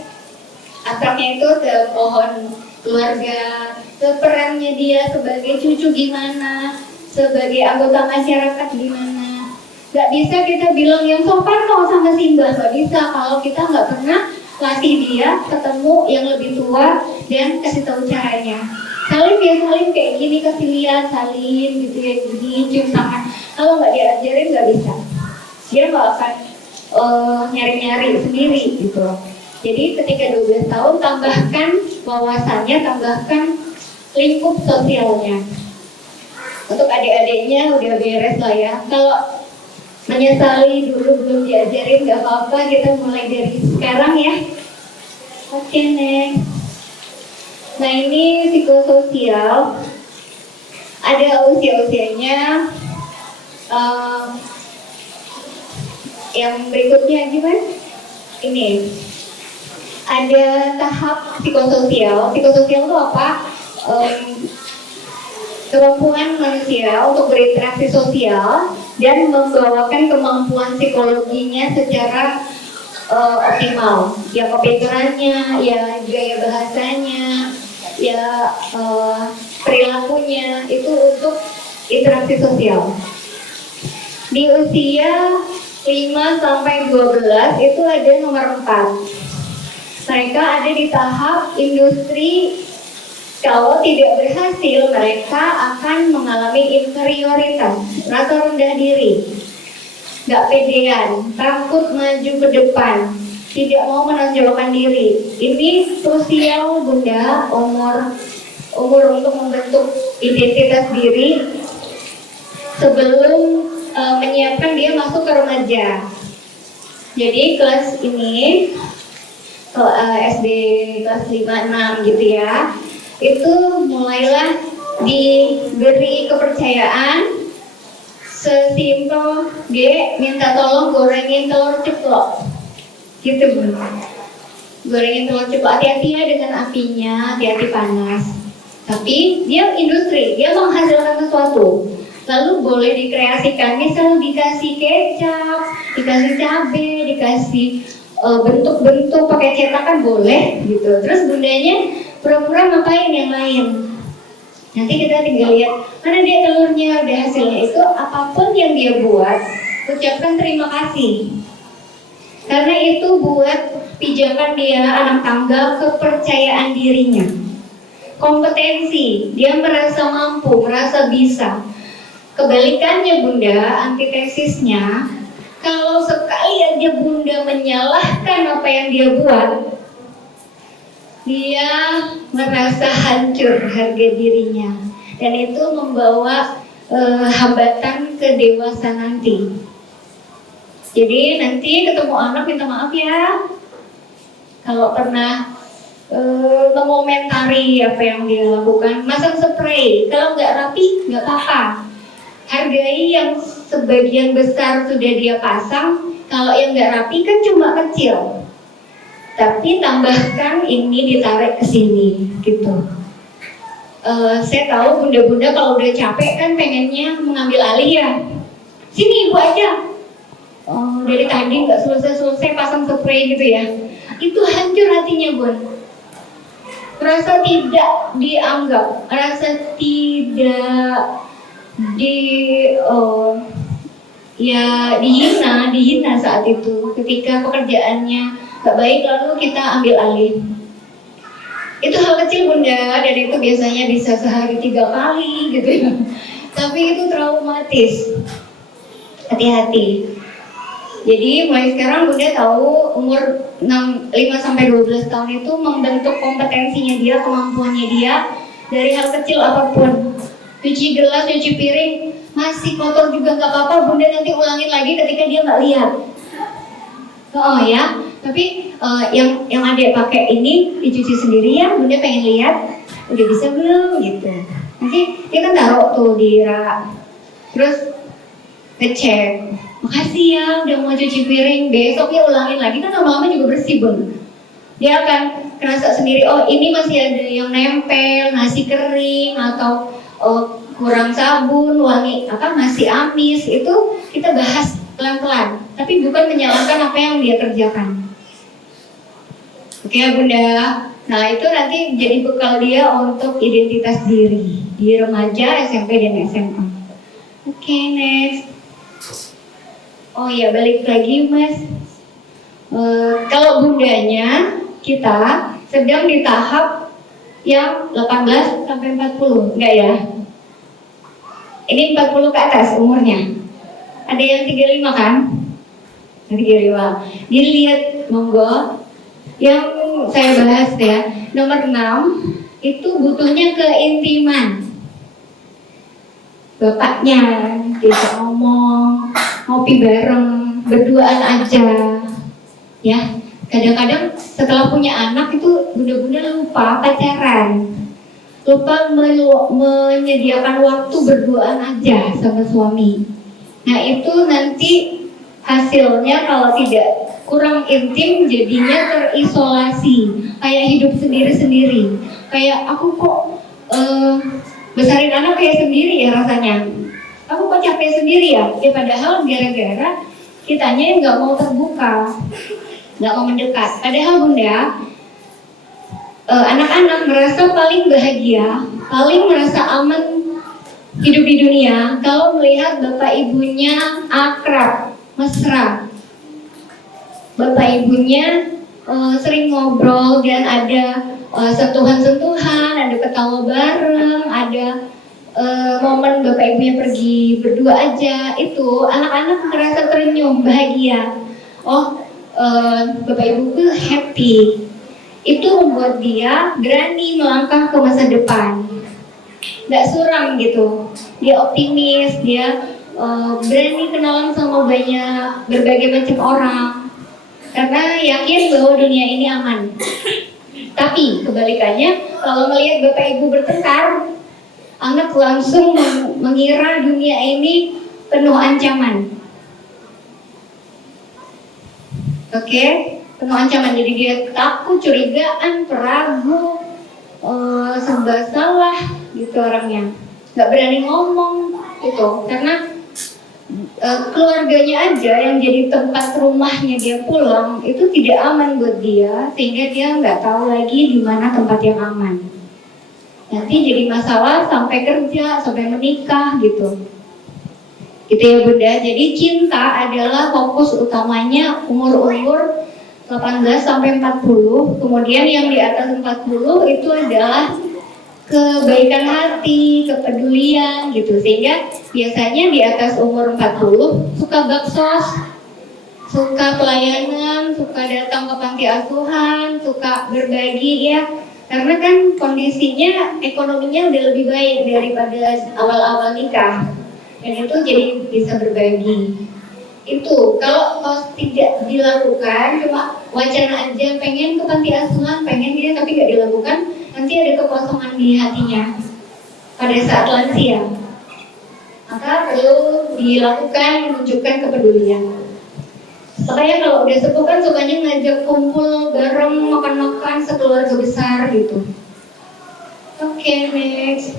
asalnya itu ke pohon keluarga, ke perannya dia sebagai cucu gimana, sebagai anggota masyarakat gimana. Gak bisa kita bilang yang sopan kok sama Simba, gak bisa kalau kita gak pernah latih dia ketemu yang lebih tua dan kasih tahu caranya. Salim ya, salim kayak gini, kasih lihat, salim gitu ya, gini, cium tangan. Kalau nggak diajarin nggak bisa, dia nggak akan nyari-nyari sendiri gitu loh. Jadi ketika 12 tahun tambahkan wawasannya, tambahkan lingkup sosialnya. Untuk adik-adiknya udah beres lah ya. Kalau menyesali dulu belum diajarin nggak apa-apa, kita mulai dari sekarang ya. Oke, next. Nah ini psikososial. Ada usia-usianya. Yang berikutnya gimana? Ini ada tahap psikososial. Psikososial itu apa? Kemampuan manusia untuk berinteraksi sosial dan membawakan kemampuan psikologinya secara optimal. Ya kepintarannya, ya gaya bahasanya, ya perilakunya itu untuk interaksi sosial. Di usia 5 sampai 12 itu ada nomor 4. Mereka ada di tahap industri. Kalau tidak berhasil, mereka akan mengalami inferioritas, rasa rendah diri, gak pedean, takut maju ke depan, tidak mau menonjolkan diri. Ini krusial Bunda, umur untuk membentuk identitas diri sebelum menyiapkan dia masuk ke remaja. Jadi kelas ini SD kelas 5-6 gitu ya, itu mulailah diberi kepercayaan sesimpel minta tolong gorengin telur ceplok gitu Bun. Gorengin telur ceplok, hati-hati ya dengan apinya, hati-hati panas. Tapi dia industri, dia menghasilkan sesuatu. Lalu boleh dikreasikan, misal dikasih kecap, dikasih cabai, dikasih bentuk-bentuk pakai cetakan boleh gitu. Terus bundanya pura-pura ngapain yang lain. Nanti kita tinggal lihat mana dia telurnya, udah hasilnya. Itu apapun yang dia buat, ucapkan terima kasih. Karena itu buat pijakan dia anak tangga kepercayaan dirinya. Kompetensi, dia merasa mampu, merasa bisa. Kebalikannya Bunda, antitesisnya, kalau sekali aja Bunda menyalahkan apa yang dia buat, dia merasa hancur harga dirinya, dan itu membawa hambatan ke dewasa nanti. Jadi nanti ketemu anak minta maaf ya kalau pernah mengomentari apa yang dia lakukan. Masang spray, kalau nggak rapi nggak apa-apa. Hargai yang sebagian besar sudah dia pasang. Kalau yang nggak rapi kan cuma kecil, tapi tambahkan ini ditarik ke sini gitu. Saya tahu bunda-bunda kalau udah capek kan pengennya mengambil alih ya. Sini ibu aja. Dari tadi nggak selesai pasang spray gitu ya. Itu hancur hatinya Bun. Rasa tidak dianggap, rasa tidak dihina saat itu ketika pekerjaannya gak baik lalu kita ambil alih. Itu hal kecil Bunda, dan itu biasanya bisa sehari 3 kali gitu ya. Tapi itu traumatis. Hati-hati. Jadi mulai sekarang Bunda tahu umur 5-12 tahun itu membentuk kompetensinya dia, kemampuannya dia dari hal kecil apapun. Cuci gelas, cuci piring, masih kotor juga gak apa-apa, Bunda nanti ulangin lagi ketika dia gak lihat. Oh ya, tapi yang adik pakai ini dicuci sendiri ya, Bunda pengen lihat, udah bisa belum gitu. Nanti dia kan taruh tuh di rak, terus ngecek, makasih ya udah mau cuci piring, besoknya ulangin lagi, kan lama-lama juga bersih Bun. Dia akan kerasa sendiri, oh ini masih ada yang nempel, nasi kering atau kurang sabun, wangi masih amis. Itu kita bahas pelan-pelan, tapi bukan menyalahkan apa yang dia kerjakan. Oke ya Bunda. Nah itu nanti jadi bekal dia untuk identitas diri di remaja, SMP dan SMA. Oke, next. Oh ya, balik lagi Mas. Kalau bundanya kita sedang di tahap yang 18 sampai 40, enggak ya? Ini 40 ke atas umurnya. Ada yang 35 kan? Riwal. Dilihat monggo. Yang saya bahas ya, nomor 6 itu butuhnya keintiman. Bapaknya diajak ngomong, ngopi bareng, berduaan aja. Ya, kadang-kadang setelah punya anak itu bunda-bunda lupa pacaran, lupa menyediakan waktu berduaan aja sama suami. Nah itu nanti hasilnya kalau tidak kurang intim jadinya terisolasi, kayak hidup sendiri-sendiri. Kayak aku kok besarin anak kayak sendiri ya rasanya. Aku kok capek sendiri ya? Ya padahal gara-gara kitanya yang nggak mau terbuka, nggak mau mendekat. Padahal bunda, anak-anak merasa paling bahagia, paling merasa aman hidup di dunia kalau melihat bapak ibunya akrab, mesra. Bapak ibunya sering ngobrol dan ada sentuhan-sentuhan, ada ketawa bareng, ada momen bapak ibunya pergi berdua aja. Itu anak-anak merasa terenyuh, bahagia. Oh, bapak ibuku happy. Itu membuat dia berani melangkah ke masa depan, nggak suram gitu. Dia optimis, dia berani kenalan sama berbagai macam orang karena yakin bahwa dunia ini aman. Tapi kebalikannya, kalau melihat bapak ibu bertengkar, anak langsung mengira dunia ini penuh ancaman. Oke, penuh ancaman. Jadi dia takut, curigaan, peragu, serba salah gitu orangnya. Nggak berani ngomong gitu, karena keluarganya aja yang jadi tempat rumahnya dia pulang itu tidak aman buat dia, sehingga dia nggak tahu lagi di mana tempat yang aman. Nanti jadi masalah sampai kerja, sampai menikah gitu. Gitu ya bunda. Jadi cinta adalah fokus utamanya umur-umur 18 sampai 40. Kemudian yang di atas 40 itu adalah kebaikan hati, kepedulian gitu. Sehingga biasanya di atas umur 40 suka baksos, suka pelayanan, suka datang ke panti asuhan, suka berbagi ya. Karena kan kondisinya ekonominya udah lebih baik daripada awal-awal nikah. Dan itu jadi bisa berbagi. Itu kalau tidak dilakukan, cuma wacana aja, pengen ke panti asuhan, pengen dia tapi nggak dilakukan, nanti ada kekosongan di hatinya pada saat lansia. Maka perlu dilakukan, menunjukkan kepedulian. Makanya kalau udah sepuh kan sukanya ngajak kumpul bareng, makan-makan sekeluarga besar gitu. Oke, next.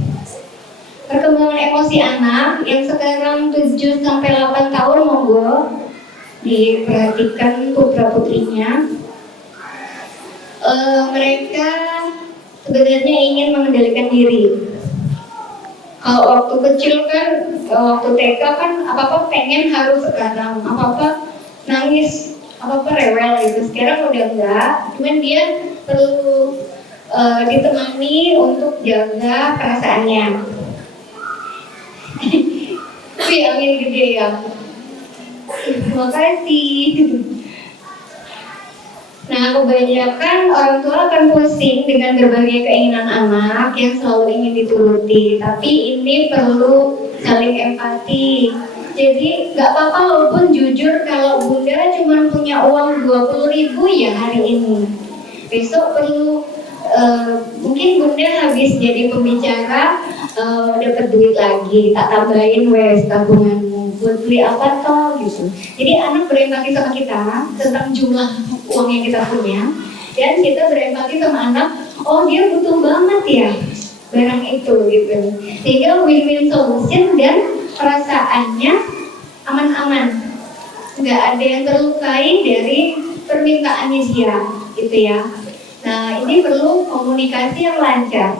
Perkembangan emosi anak yang sekarang 7 sampai 8 tahun, monggo diperhatikan putra-putrinya. Mereka sebenarnya ingin mengendalikan diri. Kalau waktu kecil kan, waktu TK kan apa-apa pengen harus sekarang, apa-apa nangis, apa-apa rewel gitu. Sekarang udah enggak, cuman dia perlu ditemani untuk jaga perasaannya. Tapi angin gede ya. Terima kasih. Nah, kebanyakan orang tua akan pusing dengan berbagai keinginan anak yang selalu ingin dituruti. Tapi ini perlu saling empati. Jadi nggak apa-apa walaupun jujur kalau bunda cuma punya uang 20.000 ya hari ini. Besok perlu mungkin bunda habis jadi pembicara dapat duit lagi, tak tambahin wes tabunganmu buat beli apa toh gitu. Jadi anak berempati sama kita tentang jumlah uang yang kita punya, dan kita berempati sama anak, oh dia butuh banget ya barang itu gitu. Sehingga win-win solution dan perasaannya aman-aman, nggak ada yang terlukai dari permintaannya dia gitu ya. Nah ini perlu komunikasi yang lancar.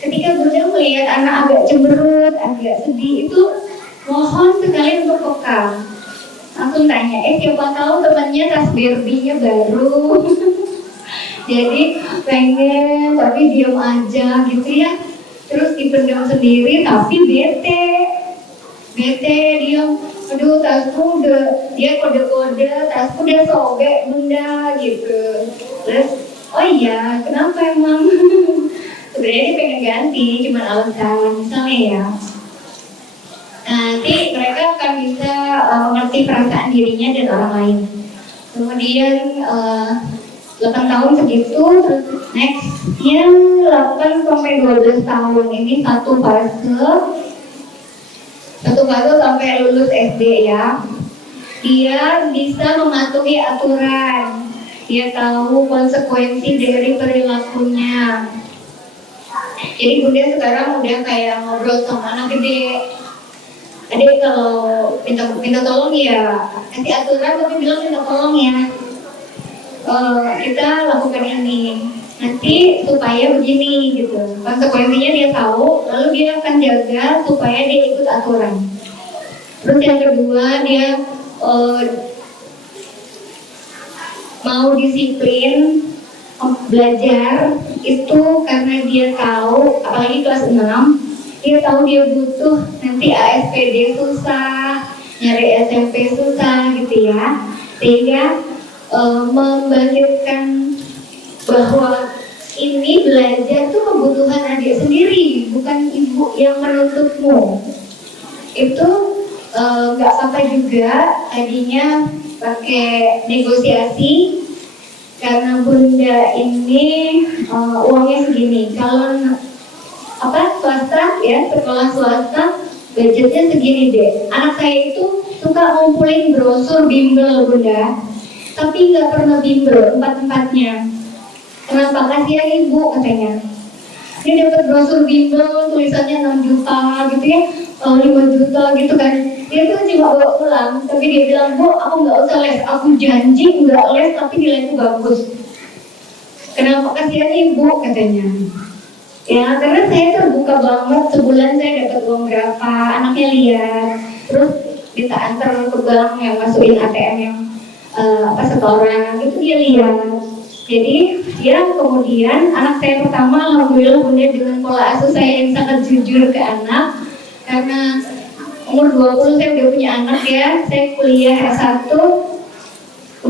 Ketika bunda melihat anak agak cemberut, agak sedih, itu mohon sekali untuk peka. Langsung tanya, siapa tahu temannya tas Barbie-nya baru. Jadi pengen tapi diam aja gitu ya. Terus dipendam sendiri tapi bete. bete dia, aduh tasku udah, dia kode-kode tasku udah sobek bunda gitu. Terus oh iya kenapa emang? Sebenarnya dia pengen ganti, cuma alasan misalnya ya. Nanti mereka akan bisa mengerti perasaan dirinya dan orang lain. Kemudian 8 tahun segitu, terus next yang 8 sampai 12 tahun ini satu fase sampai lulus SD ya. Dia bisa mematuhi aturan, dia tahu konsekuensi dari perilakunya. Jadi bunda sekarang udah kayak ngobrol sama anak gede. Adik kalau minta tolong ya kasih aturan, tapi bilang minta tolong ya. Kita lakukan ini nanti supaya begini gitu, konsekuensinya dia tahu, lalu dia akan jaga supaya dia ikut aturan. Terus yang kedua dia mau disiplin belajar itu karena dia tahu, apalagi kelas 6 dia tahu dia butuh nanti ASPD susah, nyari SMP susah gitu ya, sehingga membangkitkan bahwa ini belajar tuh kebutuhan adik sendiri, bukan ibu yang menuntutmu. Itu nggak apa juga tadinya pakai negosiasi karena bunda ini uangnya segini. Kalau swasta ya, sekolah swasta budgetnya segini deh. Anak saya itu suka ngumpulin brosur bimbel bunda, tapi nggak pernah bimbel empat-empatnya. Kenapa? Kasihan ibu katanya. Dia dapat brosur bimbel tulisannya 6 juta gitu ya, 5 juta gitu kan. Dia tuh cuma bawa pulang, tapi dia bilang, Bu, aku nggak usah les, aku janji nggak les, tapi nilaiku bagus. Kenapa? Kasihan ibu katanya. Ya karena saya terbuka banget, sebulan saya dapat uang berapa, anaknya lihat, terus minta antar ke bank yang masukin ATM yang setoran itu dia lihat. Jadi ya kemudian anak saya pertama alhamdulillah bunda dengan pola asuh saya yang sangat jujur ke anak, karena umur 20 saya udah punya anak ya, saya kuliah S1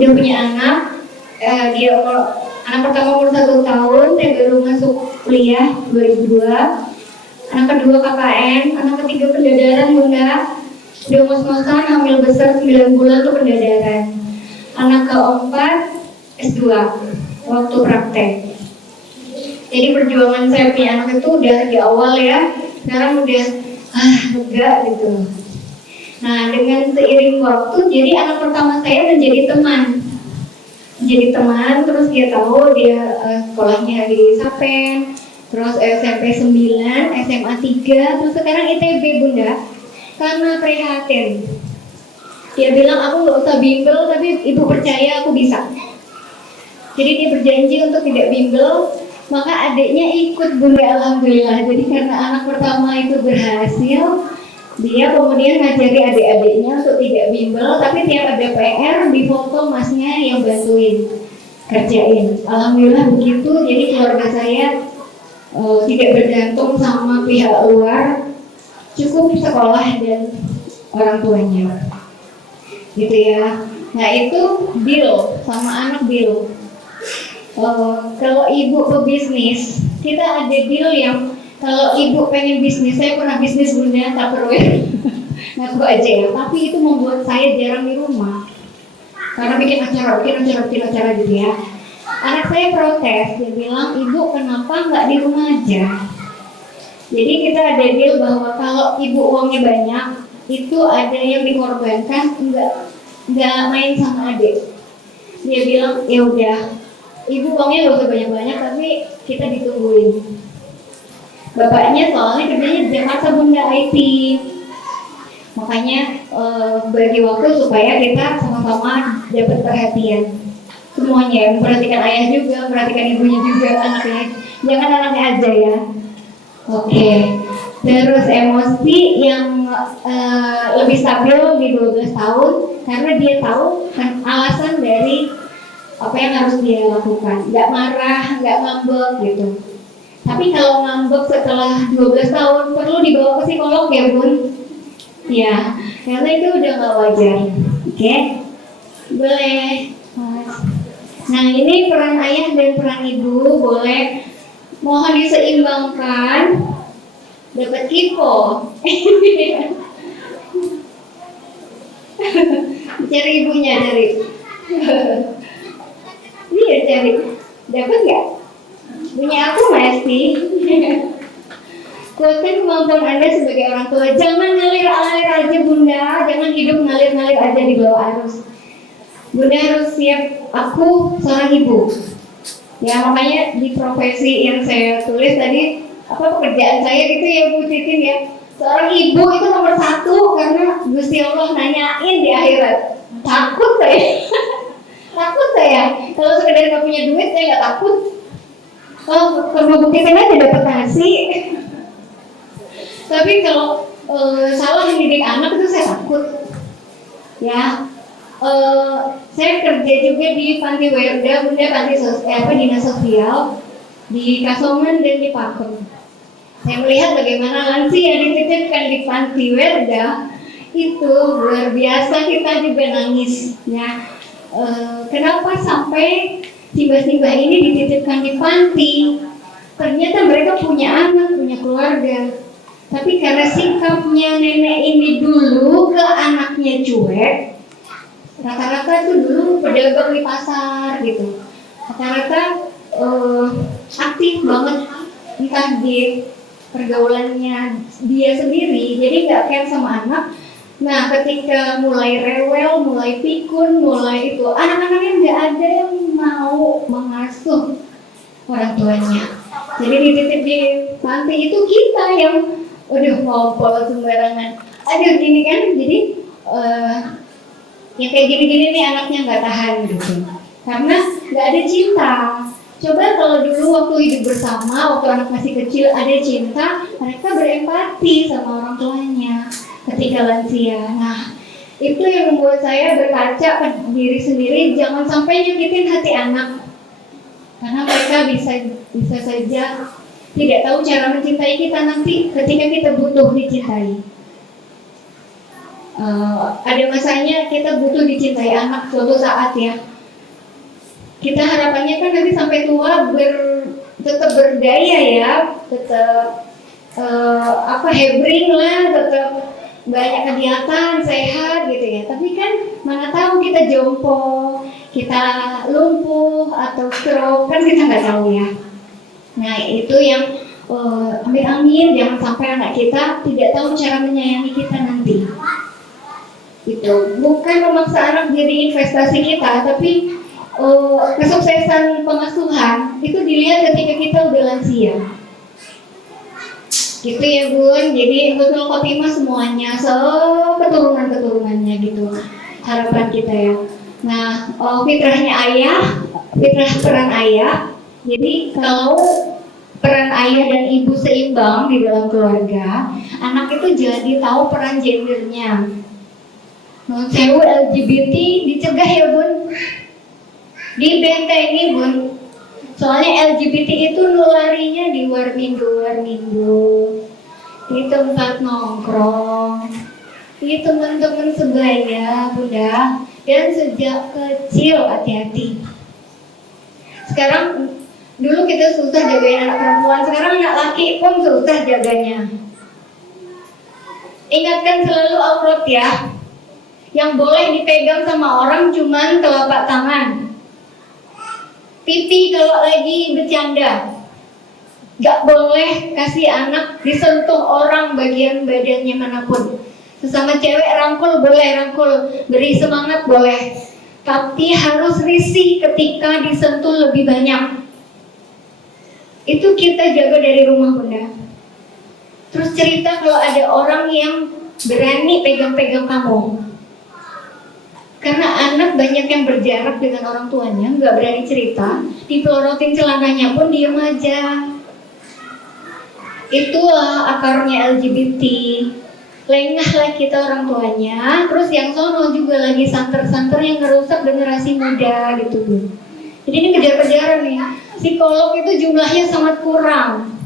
udah punya anak. Anak pertama umur 1 tahun, saya baru masuk kuliah 2002. Anak kedua KKN, anak ketiga pendadaran bunda, udah ngos-ngosan hamil besar 9 bulan tuh pendadaran. Anak keempat S2 waktu praktek. Jadi perjuangan saya punya anak itu udah di awal ya, sekarang udah lega gitu. Nah dengan seiring waktu, jadi anak pertama saya menjadi teman, terus dia tahu dia sekolahnya di Sapen, terus SMP 9, SMA 3, terus sekarang ITB bunda, karena prihatin. Dia bilang aku nggak usah bimbel, tapi ibu percaya aku bisa. Jadi dia berjanji untuk tidak bimbel, maka adiknya ikut bunda alhamdulillah. Jadi karena anak pertama itu berhasil, dia kemudian ngajari adik-adiknya untuk tidak bimbel, tapi tiap ada PR di foto masnya yang bantuin kerjain. Alhamdulillah begitu. Jadi keluarga saya tidak bergantung sama pihak luar, cukup sekolah dan orang tuanya, gitu ya. Nah itu Bill sama anak Bill. Kalau ibu pebisnis, kita ada Bill yang kalau ibu pengen bisnis, saya pernah bisnis bunda Tupperware, ngaku aja ya. Tapi itu membuat saya jarang di rumah, karena bikin acara gitu ya. Anak saya protes, dia bilang, ibu kenapa nggak di rumah aja? Jadi kita ada deal bahwa kalau ibu uangnya banyak, itu ada yang dikorbankan, nggak main sama adik. Dia bilang, ya udah, ibu uangnya nggak usah banyak-banyak, tapi kita ditungguin. Bapaknya soalnya kerjanya di Jakarta bunda IT, makanya bagi waktu supaya kita sama-sama dapat perhatian semuanya, memperhatikan ayah juga, memperhatikan ibunya juga, anaknya, jangan anaknya aja ya. Oke. Terus emosi yang lebih stabil di 12 tahun, karena dia tahu kan alasan dari apa yang harus dia lakukan, nggak marah, nggak ngambek gitu. Tapi kalau ngambek setelah 12 tahun perlu dibawa ke psikolog ya bun, Ya, karena itu udah nggak wajar. Oke, boleh. Mas. Nah, ini peran ayah dan peran ibu boleh mohon diseimbangkan. Dapat info. Cari ibunya, cari. Iya, cari. Dapat nggak? Punya aku Mesti. Kuatkan kemampuan Anda sebagai orang tua. Jangan ngalir-ngalir aja Bunda. Jangan hidup ngalir-ngalir aja di bawah arus. Bunda harus siap. Aku seorang ibu. Ya makanya di profesi yang saya tulis tadi, pekerjaan saya gitu ya Bu Titin ya. Seorang ibu itu nomor 1 karena Gusti Allah nanyain di akhirat. Takut saya. Takut saya. Kalau sekedar nggak punya duit saya nggak takut. Kalau Bu Titin aja dapat nasi. Tapi kalau salah mendidik anak itu saya takut. Ya. Saya kerja juga di Panti Werda, Bunda, Panti Sosial, Dinas Sosial di Kasongan dan di Pakem. Saya melihat bagaimana lansia dititipkan di Panti Werda itu luar biasa, kita juga nangis. Ya, kenapa sampai simbah-simbah ini dititipkan di panti? Ternyata mereka punya anak, punya keluarga. Tapi karena sikapnya nenek ini dulu ke anaknya cuek, rata-rata tuh dulu pedagang di pasar gitu. Rata-rata aktif banget, entah di pergaulannya dia sendiri, jadi nggak care sama anak. Nah, ketika mulai rewel, mulai pikun, mulai itu, anak-anaknya nggak ada yang mau mengasuh orang tuanya. Jadi dititip di panti itu kita yang udah ngompol sembarangan. Aduh gini kan, jadi ya kayak gini-gini nih anaknya nggak tahan gitu. Karena nggak ada cinta. Coba kalau dulu waktu hidup bersama, waktu anak masih kecil ada cinta, mereka berempati sama orang tuanya ketika lansia. Nah, itu yang membuat saya berkaca ke diri sendiri, jangan sampai nyakitin hati anak. Karena mereka bisa saja tidak tahu cara mencintai kita nanti ketika kita butuh dicintai. Ada masanya kita butuh dicintai anak suatu saat ya. Kita harapannya kan nanti sampai tua tetap berdaya ya, tetap hebring lah, tetap banyak kegiatan, sehat gitu ya. Tapi kan mana tahu kita jompo, kita lumpuh atau stroke, kan kita nggak tahu ya. Nah itu yang amin jangan sampai anak kita tidak tahu cara menyayangi kita nanti. Gitu. Bukan memaksa anak jadi investasi kita, tapi kesuksesan pengasuhan itu dilihat ketika kita udah lansia. Gitu ya Bun, jadi husnul khotimah semuanya, keturunan-keturunannya gitu harapan kita ya. Nah, fitrahnya ayah, fitrah peran ayah. Jadi kalau peran ayah dan ibu seimbang di dalam keluarga, anak itu jadi tahu peran gendernya. Non-sewu LGBT dicegah ya Bun, dibentengi Bun. Soalnya LGBT itu nularinya di warmindo, di tempat nongkrong, di teman-teman sebaya Bunda. Dan sejak kecil hati-hati. Sekarang dulu kita susah jagain anak perempuan, sekarang anak laki pun susah jaganya. Ingatkan selalu aurat ya. Yang boleh dipegang sama orang cuman telapak tangan. Pipi kalau lagi bercanda. Gak boleh kasih anak disentuh orang bagian badannya manapun. Sesama cewek rangkul boleh, rangkul, beri semangat boleh. Tapi harus risih ketika disentuh lebih banyak. Itu kita jaga dari rumah Bunda. Terus cerita kalau ada orang yang berani pegang-pegang kamu. Karena anak banyak yang berjarak dengan orang tuanya, nggak berani cerita, dipelorotin celananya pun diem aja. Itulah akarnya LGBT. Lengahlah kita orang tuanya, terus yang sono juga lagi santer-santer yang ngerusak generasi muda gitu Bu. Jadi ini kejar-kejaran nih. Psikolog itu jumlahnya sangat kurang.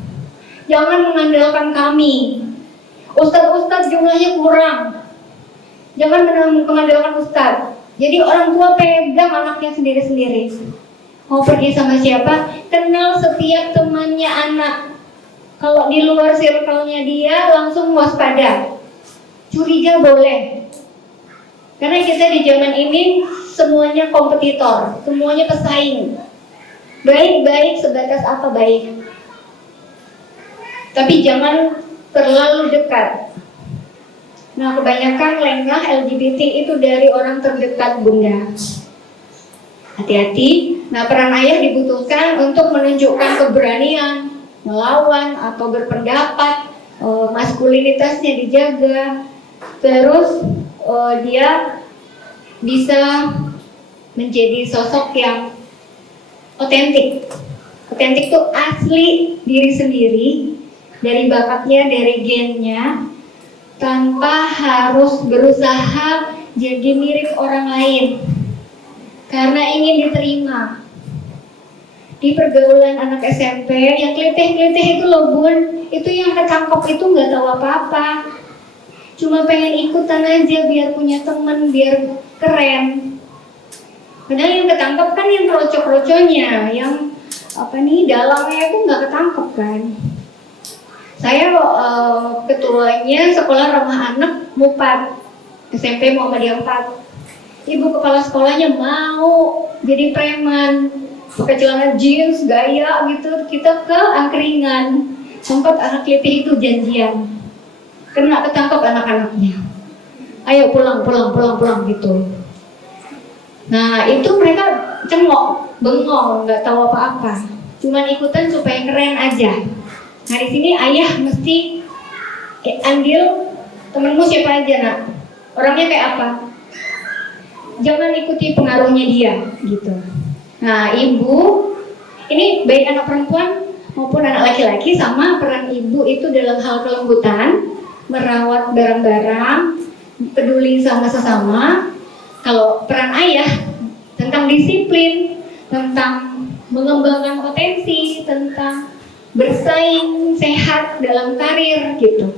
Jangan mengandalkan kami. Ustadz jumlahnya kurang. Jangan mengandalkan ustadz. Jadi orang tua pegang anaknya sendiri-sendiri. Mau pergi sama siapa? Kenal setiap temannya anak. Kalau di luar circle-nya dia langsung waspada. Curiga boleh. Karena kita di zaman ini semuanya kompetitor, semuanya pesaing. Baik-baik sebatas apa baik. Tapi jangan terlalu dekat. Nah, kebanyakan lengah LGBT itu dari orang terdekat Bunda. Hati-hati. Nah, peran ayah dibutuhkan untuk menunjukkan keberanian, melawan atau berpendapat, maskulinitasnya dijaga. Terus dia bisa menjadi sosok yang otentik. Otentik itu asli diri sendiri, dari bakatnya, dari gennya, tanpa harus berusaha jadi mirip orang lain karena ingin diterima. Di pergaulan anak SMP yang kelitih-kelitih itu loh Bun, itu yang ketangkep itu nggak tahu apa-apa, cuma pengen ikutan aja biar punya temen, biar keren. Padahal yang ketangkep kan yang kroco-kroconya, yang dalamnya itu nggak ketangkep kan. Saya ketuanya sekolah ramah anak MUPAD, SMP Muhammadiyah 4. Ibu kepala sekolahnya mau jadi preman, pakai celana jeans, gaya gitu. Kita ke angkringan, sempat anak letih itu janjian, kena ketangkap anak-anaknya. Ayo pulang gitu. Nah itu mereka cengok, bengong, nggak tahu apa-apa, cuman ikutan supaya keren aja. Nah di sini ayah mesti andil temenmu siapa aja nak, orangnya kayak apa, jangan ikuti pengaruhnya dia gitu. Nah ibu ini baik anak perempuan maupun anak laki-laki sama peran ibu itu dalam hal kelembutan, merawat barang-barang, peduli sama sesama. Kalau peran ayah tentang disiplin, tentang mengembangkan potensi, tentang bersaing sehat dalam karir gitu,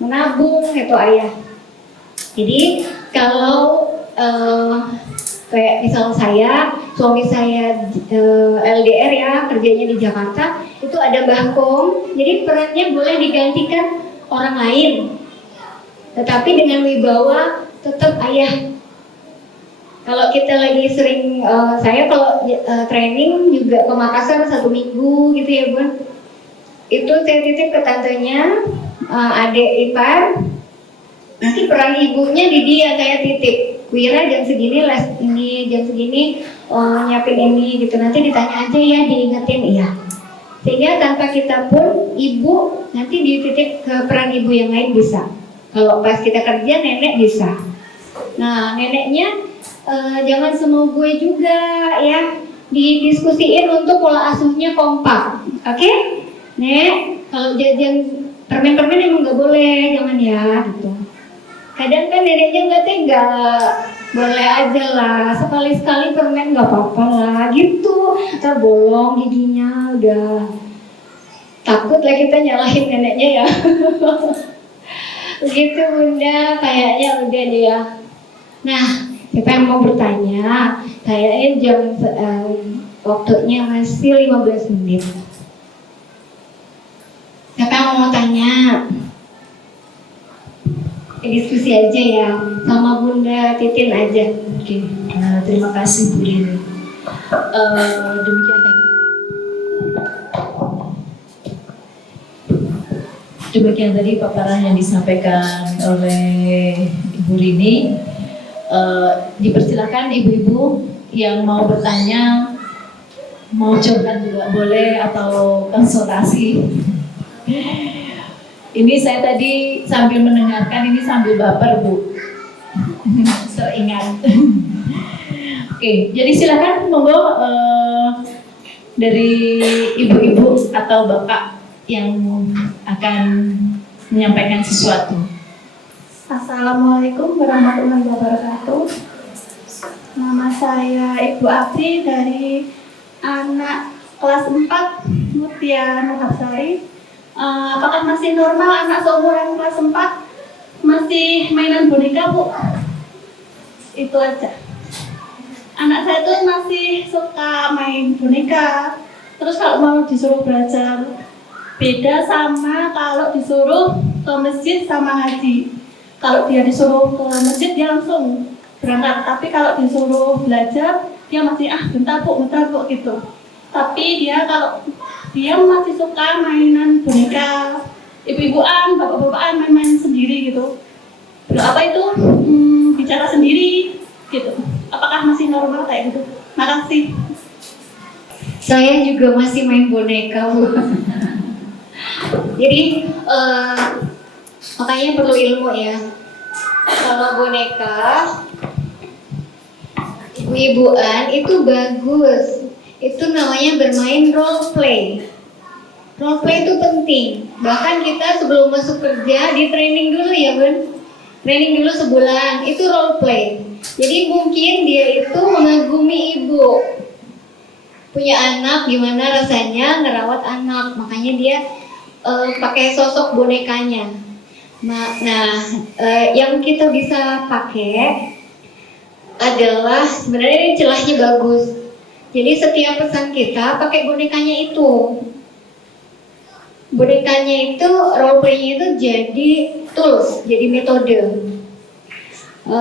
menabung itu ayah. Jadi kalau kayak misal saya, suami saya LDR ya, kerjanya di Jakarta, itu ada Mbahkom, jadi perannya boleh digantikan orang lain, tetapi dengan wibawa tetap ayah. Kalau kita lagi sering, saya kalau training juga ke Makassar 1 minggu gitu ya Bun, itu saya titip ke tantenya, adik ipar, nanti peran ibunya di dia saya titip, Wira jam segini les ini, jam segini nyiapin ini gitu, nanti ditanya aja ya, diingetin iya. Sehingga tanpa kita pun ibu nanti dititip ke peran ibu yang lain bisa. Kalau pas kita kerja nenek bisa. Nah neneknya jangan semua gue juga ya, didiskusiin untuk pola asuhnya kompak. Oke? Nek, kalau jajan permen-permen emang nggak boleh, jangan ya gitu. Kadang kan neneknya nggak tega, boleh aja lah, sekali-sekali permen nggak apa-apa lah gitu, ntar bolong giginya, udah takut lah kita nyalahin neneknya ya. Begitu Bunda, kayaknya udah deh ya. Nah, siapa yang mau bertanya? Kayaknya jam waktunya masih 15 menit. Siapa yang mau tanya? Diskusi aja ya, sama Bunda Titin aja. Oke, terima kasih Bu Rini. Demikian tadi paparan yang disampaikan oleh Ibu Rini. Dipersilakan ibu-ibu yang mau bertanya, mau curhat juga boleh atau konsultasi. Ini saya tadi sambil mendengarkan, ini sambil baper Bu, teringat. Oke, jadi silakan monggo dari ibu-ibu atau bapak yang akan menyampaikan sesuatu. Assalamualaikum warahmatullahi wabarakatuh. Nama saya Ibu Abdi dari anak kelas 4 Mutia Nuhapsari. Apakah masih normal anak seumuran kelas 4 masih mainan boneka, Bu? Itu aja. Anak saya tuh masih suka main boneka. Terus kalau mau disuruh belajar, beda sama kalau disuruh ke masjid sama ngaji. Kalau dia disuruh ke masjid, dia langsung berangkat. Tapi kalau disuruh belajar, dia masih bentar Bu gitu. Tapi kalau dia masih suka mainan boneka, ibu-ibuan, bapak-bapakan main-main sendiri gitu. Apa itu bicara sendiri gitu. Apakah masih normal kayak gitu? Makasih. Saya juga masih main boneka, Bu. Jadi makanya perlu ilmu ya. Kalau boneka ibu-ibuan itu bagus. Itu namanya bermain role play. Role play itu penting. Bahkan kita sebelum masuk kerja di training dulu ya, Bun. Training dulu sebulan. Itu role play. Jadi mungkin dia itu mengagumi ibu. Punya anak, gimana rasanya ngerawat anak. Makanya dia pakai sosok bonekanya. Yang kita bisa pakai adalah sebenarnya ini celahnya bagus. Jadi setiap pesan kita pakai bonekanya itu. Bonekanya itu role play-nya itu jadi tools, jadi metode.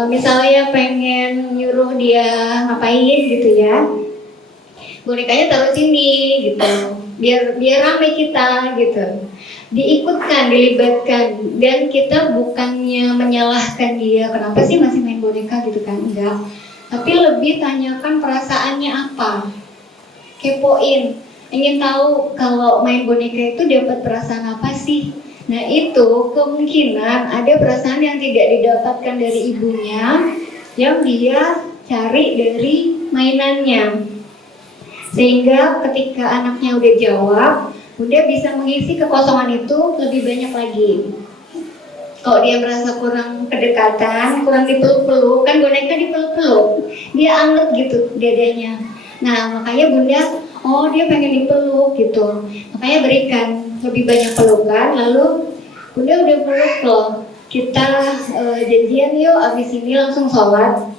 Misalnya pengen nyuruh dia ngapain gitu ya, bonekanya taruh sini gitu, biar rame kita gitu, diikutkan, dilibatkan, dan kita bukannya menyalahkan dia kenapa sih masih main boneka gitu kan, enggak, tapi lebih tanyakan perasaannya apa, kepoin, ingin tahu kalau main boneka itu dapat perasaan apa sih. Nah itu kemungkinan ada perasaan yang tidak didapatkan dari ibunya yang dia cari dari mainannya. Sehingga ketika anaknya udah jawab, Bunda bisa mengisi kekosongan itu lebih banyak lagi. Kalau dia merasa kurang kedekatan, kurang dipeluk-peluk, kan boneka dipeluk-peluk, dia anget gitu dadanya. Nah makanya Bunda, dia pengen dipeluk gitu, makanya berikan lebih banyak pelukan. Lalu Bunda udah peluk loh, kita janjian yuk abis ini langsung sholat.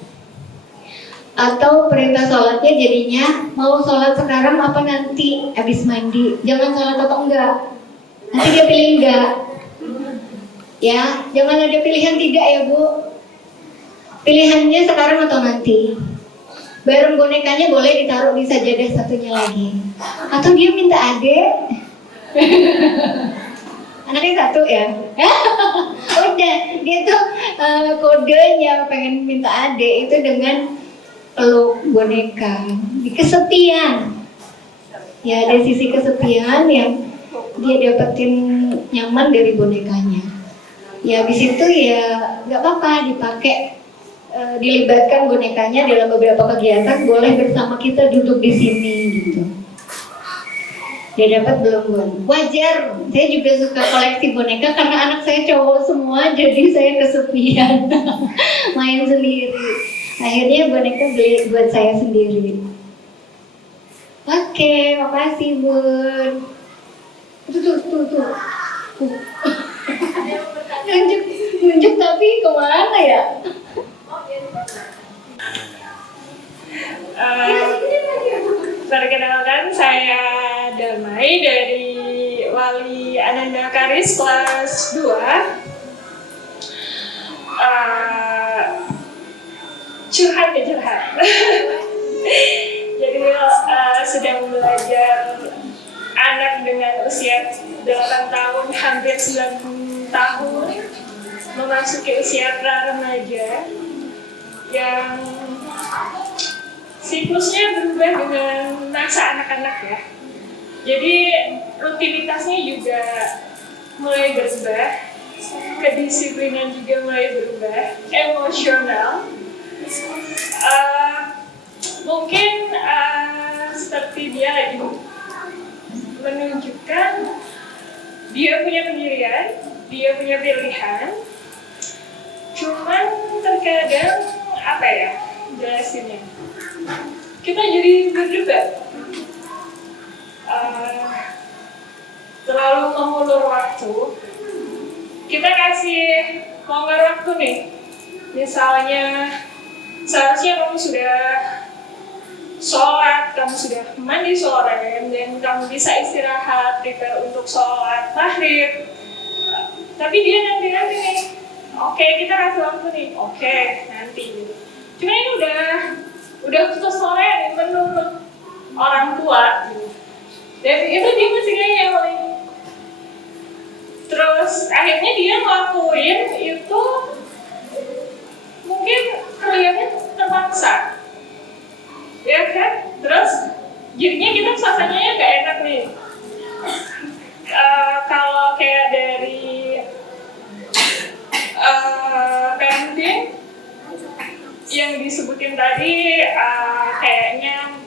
Atau perintah sholatnya jadinya mau sholat sekarang apa nanti habis mandi, jangan sholat atau enggak, nanti dia pilih enggak ya, jangan ada pilihan tidak ya Bu, pilihannya sekarang atau nanti. Barang bonekanya boleh ditaruh di sajadah satunya lagi, atau dia minta adek. Anaknya satu ya. Udah, dia tuh kodenya pengen minta adek itu dengan peluk boneka di kesepian. Ya ada sisi kesepian yang dia dapetin nyaman dari bonekanya. Ya habis itu ya nggak apa-apa dipakai, dilibatkan bonekanya dalam beberapa kegiatan, boleh bersama kita duduk di sini gitu. Dia dapat belum Bun? Wajar, saya juga suka koleksi boneka karena anak saya cowok semua, jadi saya kesepian main sendiri. Akhirnya boneka beli buat saya sendiri. Oke, makasih Bun. Tuh. Nunjuk tapi kemana ya? Perkenalkan, saya Damai dari Wali Ananda Karis kelas 2. Curhat. Jadi sedang belajar anak dengan usia 8 tahun, hampir 9 tahun, memasuki usia pra-remaja yang siklusnya berubah dengan masa anak-anak ya. Jadi rutinitasnya juga mulai berubah, kedisiplinan juga mulai berubah, emosional. Mungkin seperti dia lagi menunjukkan dia punya pendirian, dia punya pilihan. Cuman terkadang apa ya jelasinnya, kita jadi berdebat. terlalu mengulur waktu, kita kasih longgar waktu nih. Misalnya, seharusnya kamu sudah sholat, kamu sudah mandi sore, dan kamu bisa istirahat, prepare untuk sholat maghrib. Tapi dia nanti nih, oke, kita kasih waktu nih, oke, nanti gitu. Cuma ini udah sore nih menurut orang tua gitu. Dan itu dia masih ngeyel. Terus akhirnya dia ngelakuin itu mungkin kelihatannya terpaksa, ya kan? Terus jadinya kita suasananya gak enak nih. Kalau kayak dari parenting yang disebutin tadi, kayaknya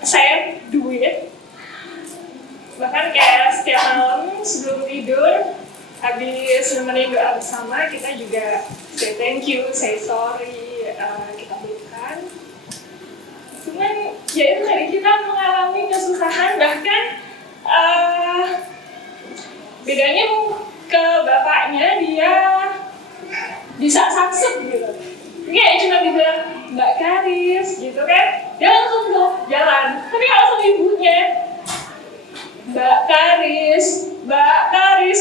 saya do it. Bahkan kayak setiap malam sebelum tidur, habis nemenin doa bersama, kita juga say thank you, say sorry, kita berikan. Cuman ya itu tadi, kita mengalami kesusahan, bahkan bedanya ke bapaknya, dia bisa saksep gitu. Kayak cuma dibilang Mbak Karis gitu kan, dia langsung tuh jalan. Tapi kalau sama ibunya, Mbak Karis,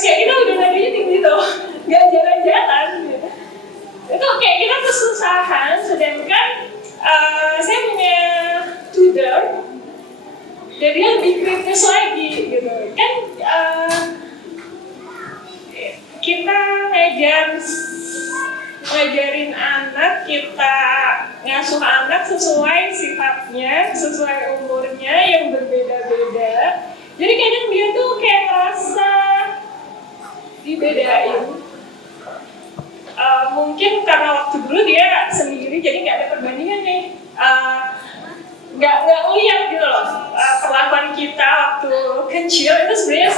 kayak kita udah ngedeating gitu, gak jalan-jalan gitu. Itu kayak kita kesusahan, sedangkan saya punya tutor, dan dia lebih kritis lagi gitu. Kan kita ngajarin anak, kita ngasuh anak sesuai sifatnya, sesuai umurnya yang berbeda-beda. Jadi kadang dia tuh kayak ngerasa dibedain. Mungkin karena waktu dulu dia sendiri, jadi nggak ada perbandingan nih. Nggak lihat gitu loh, perlakuan kita waktu kecil itu sebenarnya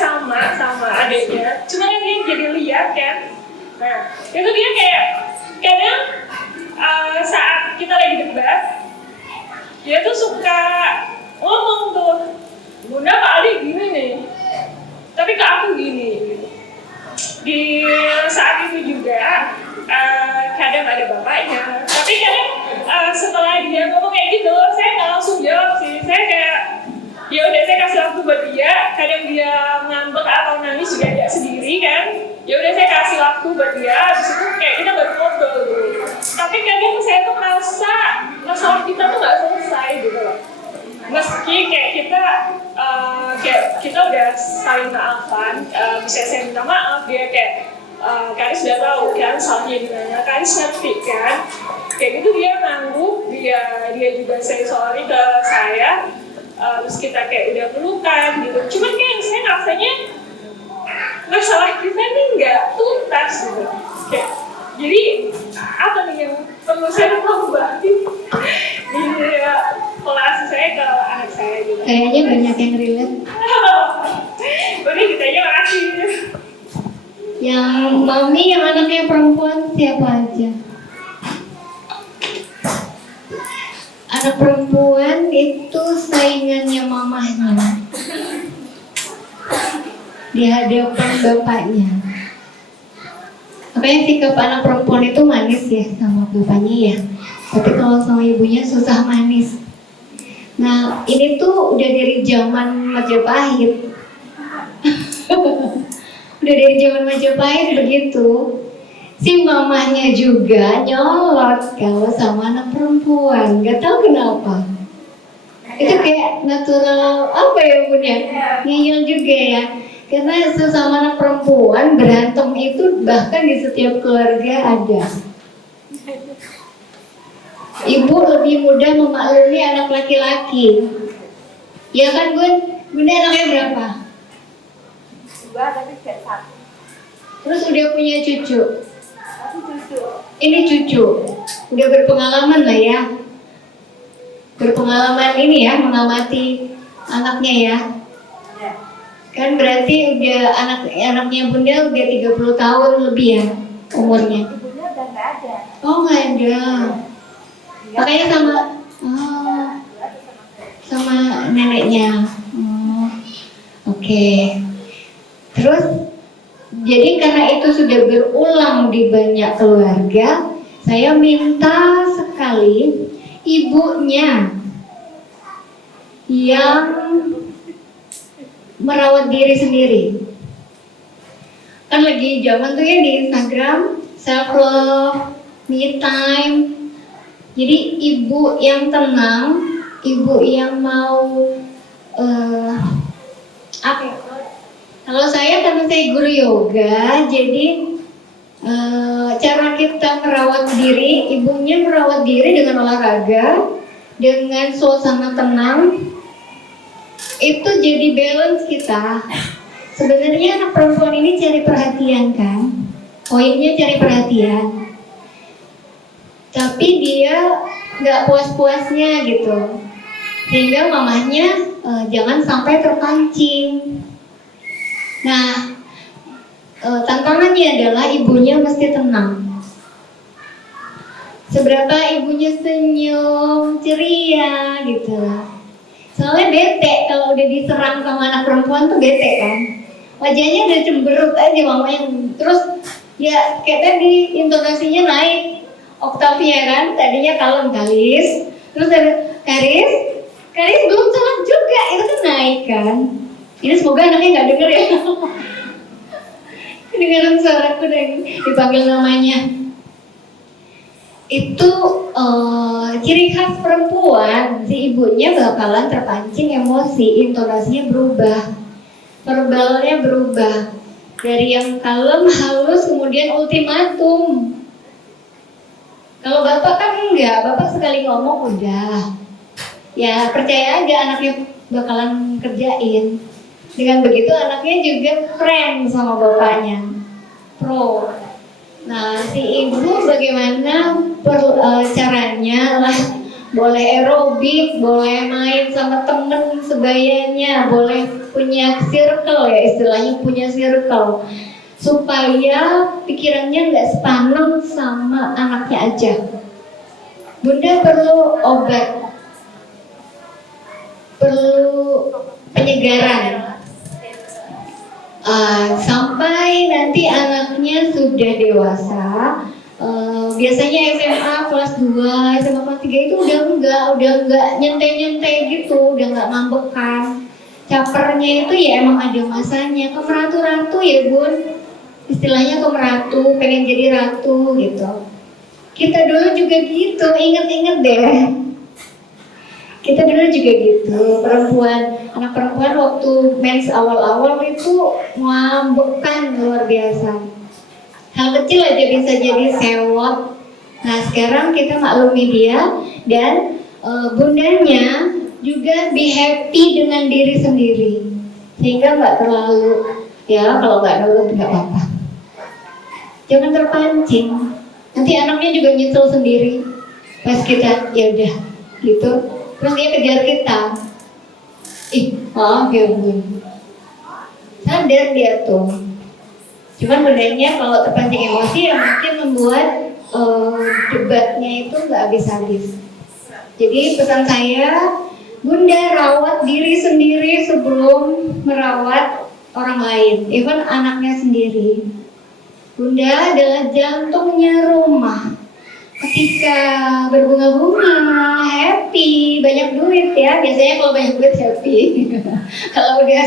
sama adiknya. Cuma kan dia jadi lihat kan. Nah, itu dia kayak kadang saat kita lagi debat, dia tuh suka ngomong tuh, Bunda Pak Ali gini nih, tapi ke aku gini gitu. Di saat itu juga kadang ada bapaknya, tapi kadang setelah dia ngomong kayak gitu, saya nggak langsung jawab sih. Saya kayak ya udah, saya kasih waktu buat dia. Kadang dia ngambek atau nangis juga dia sendiri kan, ya udah saya kasih waktu buat dia. Habis itu kayak kita baru ngobrol gitu. Tapi kadang saya tuh merasa masalah kita tuh nggak selesai gitu loh. Meski kayak kita udah saling maafan, bisa saya minta maaf, dia kayak Karis udah tahu kan salahnya di mana, Karis ngerti kan, kayak gitu dia ngangguk, dia juga say sorry ke saya, terus kita kayak udah pelukan gitu. Cuman kayak saya rasanya masalah kita nih nggak tuntas gitu. Kayak, jadi apa nih yang perlu saya tambah di kelas saya ke anak saya gitu. Kayaknya banyak yang relate. Boleh ditanya, makasih. Yang mami yang anaknya perempuan siapa aja? Anak perempuan itu saingannya mamahnya di hadapan bapaknya. Makanya sikap anak perempuan itu manis ya sama bapaknya ya. Tapi kalau sama ibunya susah manis. Nah ini tuh udah dari zaman Majapahit. Udah dari zaman Majapahit begitu. Si mamahnya juga nyolot kalau sama anak perempuan. Gak tahu kenapa. Itu kayak natural apa ya Bun ya? Ngeyel juga ya. Karena sesama anak perempuan berantem itu bahkan di setiap keluarga ada. Ibu lebih mudah memaklumi anak laki-laki. Ya kan Bun? Bunda anaknya berapa? 2 tapi kayak 1. Terus udah punya cucu? Tapi cucu. Ini cucu. Udah berpengalaman lah ya. Berpengalaman ini ya, mengamati anaknya ya. Ya. Kan berarti udah anaknya Bunda udah 30 tahun lebih ya umurnya. Ibunya udah nggak ada. Oh nggak ada. Makanya sama neneknya. Oke. Terus jadi karena itu sudah berulang di banyak keluarga, saya minta sekali ibunya yang merawat diri sendiri. Kan lagi zaman tuh ya di Instagram self love, me time. Jadi ibu yang tenang, ibu yang mau apa ya? Kalau saya karena saya guru yoga, jadi cara kita merawat diri, ibunya merawat diri dengan olahraga, dengan suasana tenang, itu jadi balance kita. Sebenarnya anak perempuan ini cari perhatian kan, poinnya cari perhatian. Tapi dia nggak puas-puasnya gitu, sehingga mamahnya jangan sampai terpancing. Nah, tantangannya adalah ibunya mesti tenang. Seberapa ibunya senyum, ceria gitu. Soalnya bete kalau udah diserang sama anak perempuan tuh bete kan. Wajahnya udah cemberut aja mamanya. Terus ya kayak tadi intonasinya naik oktavnya kan. Tadinya kalem Kalis. Terus ada Karis belum salam juga, itu kan naik kan. Ini semoga anaknya nggak denger ya. Kedengaran suaraku dan dipanggil namanya. Itu ciri khas perempuan, si ibunya bakalan terpancing emosi, intonasinya berubah, verbalnya berubah dari yang kalem, halus, kemudian ultimatum. Kalau bapak kan enggak, bapak sekali ngomong udah, ya percaya aja anaknya bakalan kerjain. Dengan begitu anaknya juga friend sama bapaknya, pro. Nah, si ibu bagaimana caranya lah, boleh aerobik, boleh main sama temen sebayanya, boleh punya circle ya, istilahnya punya circle, supaya pikirannya nggak sepaneng sama anaknya aja. Bunda perlu obat, perlu penyegaran. Sampai nanti anaknya sudah dewasa, biasanya SMA kelas 2, SMA kelas 3 itu udah enggak nyentai gitu, udah enggak ngambekan. Capernya itu ya emang ada masanya, kemeratu-ratu ya bun, istilahnya kemeratu, pengen jadi ratu gitu. Kita dulu juga gitu, inget-inget deh. Kita dulu juga gitu, anak perempuan waktu mens awal-awal itu ngambekan luar biasa. Hal kecil aja bisa jadi sewot. Nah sekarang kita maklumi dia dan bundanya juga be happy dengan diri sendiri, sehingga nggak terlalu ya kalau nggak nurut nggak apa-apa. Jangan terpancing. Nanti anaknya juga nyesel sendiri pas kita ya udah gitu. Terus dia kejar kita. Maaf ya bun. Sadar dia tuh. Cuman bundanya kalau terpancing emosi ya mungkin membuat debatnya itu nggak habis-habis. Jadi pesan saya, bunda rawat diri sendiri sebelum merawat orang lain, even anaknya sendiri. Bunda adalah jantungnya rumah. Ketika berbunga-bunga, happy, banyak duit ya. Biasanya kalau banyak duit happy. Kalau udah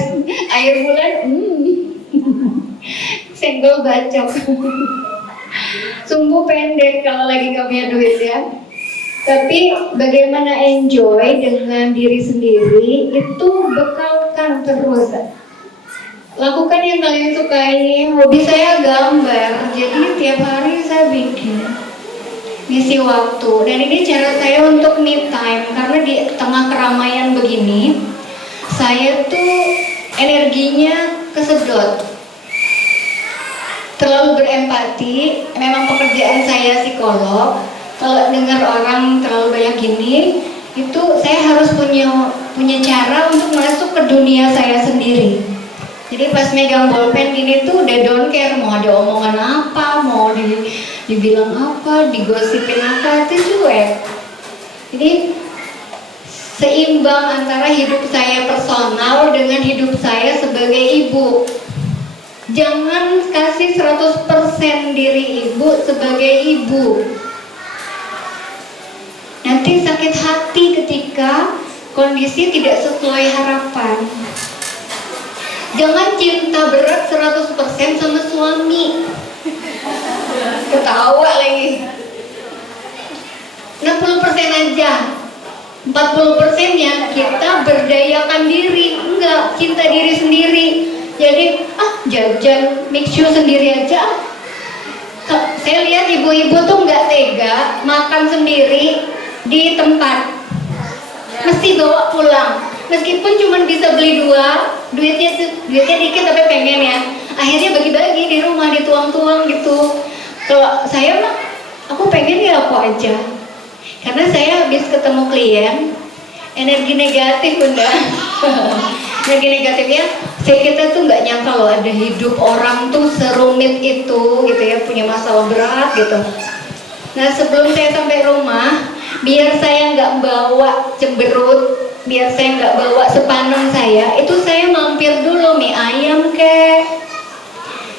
air bulan, senggol bacok. Sumbu pendek kalau lagi gak punya duit ya. Tapi bagaimana enjoy dengan diri sendiri itu bekalkan terus. Lakukan yang kalian sukai. Hobi saya gambar, jadi tiap hari saya bikin. Ngisi waktu, dan ini cara saya untuk me time, karena di tengah keramaian begini saya tuh energinya kesedot, terlalu berempati. Memang pekerjaan saya psikolog, kalau dengar orang terlalu banyak gini itu saya harus punya cara untuk masuk ke dunia saya sendiri. Jadi pas megang bolpen gini tuh udah don't care mau ada omongan apa, mau dibilang apa, digosipin apa, itu cuek. Jadi seimbang antara hidup saya personal dengan hidup saya sebagai ibu. Jangan kasih 100% diri ibu sebagai ibu. Nanti sakit hati ketika kondisi tidak sesuai harapan. Jangan cinta berat 100% sama suami. Ketawa lagi. 60% aja. 40%-nya kita berdayakan diri. Enggak, cinta diri sendiri. Jadi, jajan mix shoe sendiri aja. Saya lihat ibu-ibu tuh nggak tega makan sendiri di tempat, mesti bawa pulang. Meskipun cuma bisa beli 2, duitnya dikit tapi pengen ya. Akhirnya bagi-bagi di rumah, dituang-tuang gitu. Kalau saya mah, aku pengen ya aku aja. Karena saya habis ketemu klien, energi negatif bunda. Energi negatifnya, kita tuh nggak nyangka loh ada hidup orang tuh serumit itu gitu ya, punya masalah berat gitu. Nah sebelum saya sampai rumah, biar saya nggak bawa cemberut, biar saya nggak bawa sepaneng saya, itu saya mampir dulu mie ayam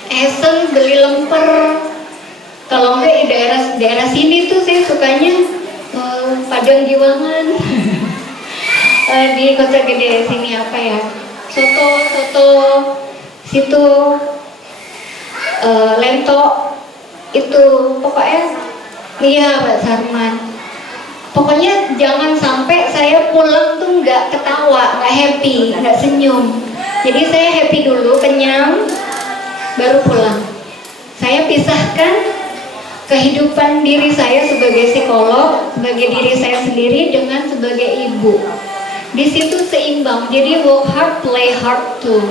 essence, beli lemper. Kalau enggak di daerah sini tuh saya sukanya Padang Giwangan. Di Kota Gede sini apa ya, soto situ, lento itu pokoknya iya Mbak Sarman. Pokoknya jangan sampai saya pulang tuh nggak ketawa, nggak happy, nggak senyum. Jadi saya happy dulu, kenyang, baru pulang. Saya pisahkan kehidupan diri saya sebagai psikolog, sebagai diri saya sendiri dengan sebagai ibu. Di situ seimbang. Jadi work hard, play hard too.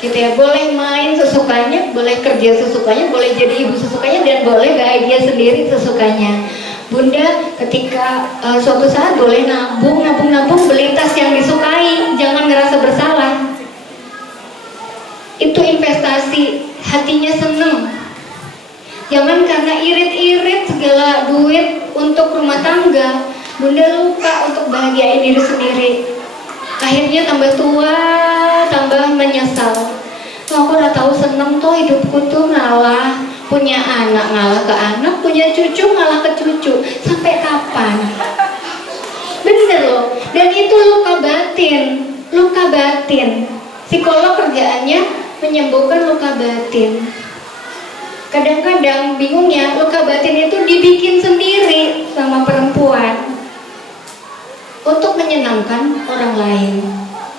Gitu ya. Boleh main sesukanya, boleh kerja sesukanya, boleh jadi ibu sesukanya, dan boleh bahagia sendiri sesukanya. Bunda ketika suatu saat boleh nabung beli tas yang disukai, jangan ngerasa bersalah. Itu investasi, hatinya seneng. Jangan karena irit-irit segala duit untuk rumah tangga, Bunda lupa untuk bahagiain diri sendiri. Akhirnya tambah tua, tambah menyesal. Aku udah tahu seneng tuh hidupku tuh ngalah, punya anak ngalah ke anak, punya cucu ngalah ke cucu. Sampai kapan? Bener loh. Dan itu luka batin. Psikolog kerjaannya menyembuhkan luka batin. Kadang-kadang bingungnya luka batin itu dibikin sendiri sama perempuan untuk menyenangkan orang lain.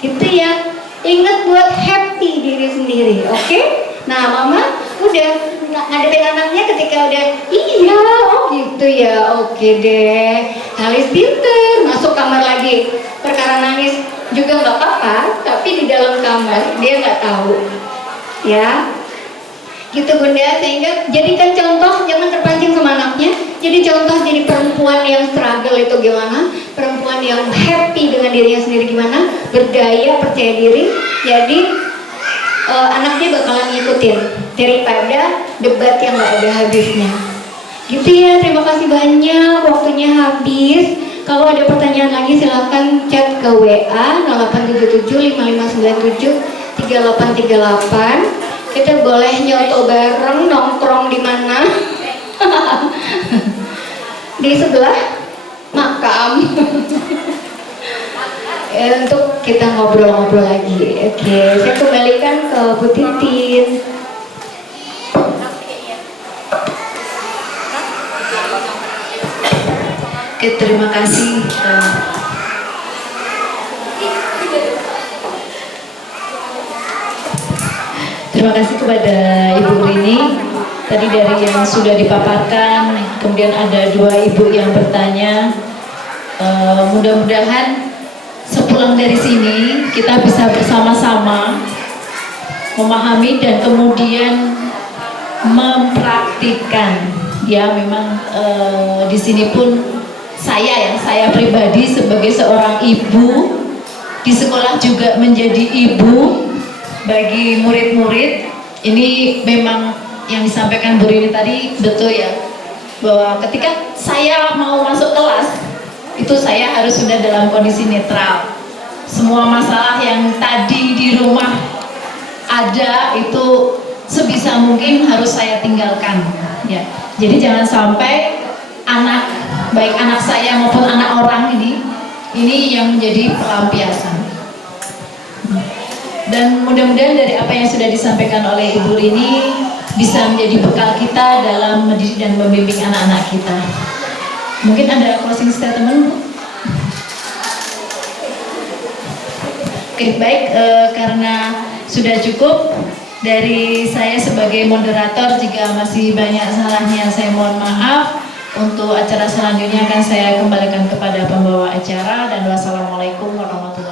Gitu ya. Ingat buat happy diri sendiri, oke? Nah, mama udah ngadepin anaknya ketika udah iya, oh gitu ya, oke deh. Halis pinter, masuk kamar lagi. Perkara nangis juga nggak apa-apa, tapi di dalam kamar dia nggak tahu, ya. Gitu Bunda, sehingga jadikan contoh, jangan terpancing sama anaknya. Jadi contoh, jadi perempuan yang struggle itu gimana, perempuan yang happy dengan dirinya sendiri gimana, berdaya, percaya diri. Jadi anaknya bakalan ngikutin daripada debat yang gak ada habisnya. Gitu ya, terima kasih banyak, waktunya habis. Kalau ada pertanyaan lagi silahkan chat ke WA 0877 5597 3838. Kita boleh nyoto bareng, nongkrong di mana? Di sebelah makam. Untuk kita ngobrol-ngobrol lagi. Oke, saya kembalikan ke Bu Titin. Oke, terima kasih. Terima kasih kepada Ibu Rini. Tadi dari yang sudah dipaparkan, kemudian ada 2 ibu yang bertanya. Mudah-mudahan sepulang dari sini kita bisa bersama-sama memahami dan kemudian mempraktikkan. Ya, memang di sini pun saya pribadi sebagai seorang ibu di sekolah juga menjadi ibu bagi murid-murid. Ini memang yang disampaikan Bu Rini tadi betul ya, bahwa ketika saya mau masuk kelas itu saya harus sudah dalam kondisi netral. Semua masalah yang tadi di rumah ada itu sebisa mungkin harus saya tinggalkan ya. Jadi jangan sampai baik anak saya maupun anak orang ini yang menjadi pelampiasan. Dan mudah-mudahan dari apa yang sudah disampaikan oleh Ibu Rini bisa menjadi bekal kita dalam mendidik dan membimbing anak-anak kita. Mungkin ada closing statement, Bu? Oke, baik, karena sudah cukup dari saya sebagai moderator, jika masih banyak salahnya saya mohon maaf. Untuk acara selanjutnya akan saya kembalikan kepada pembawa acara, dan wassalamualaikum warahmatullahi wabarakatuh.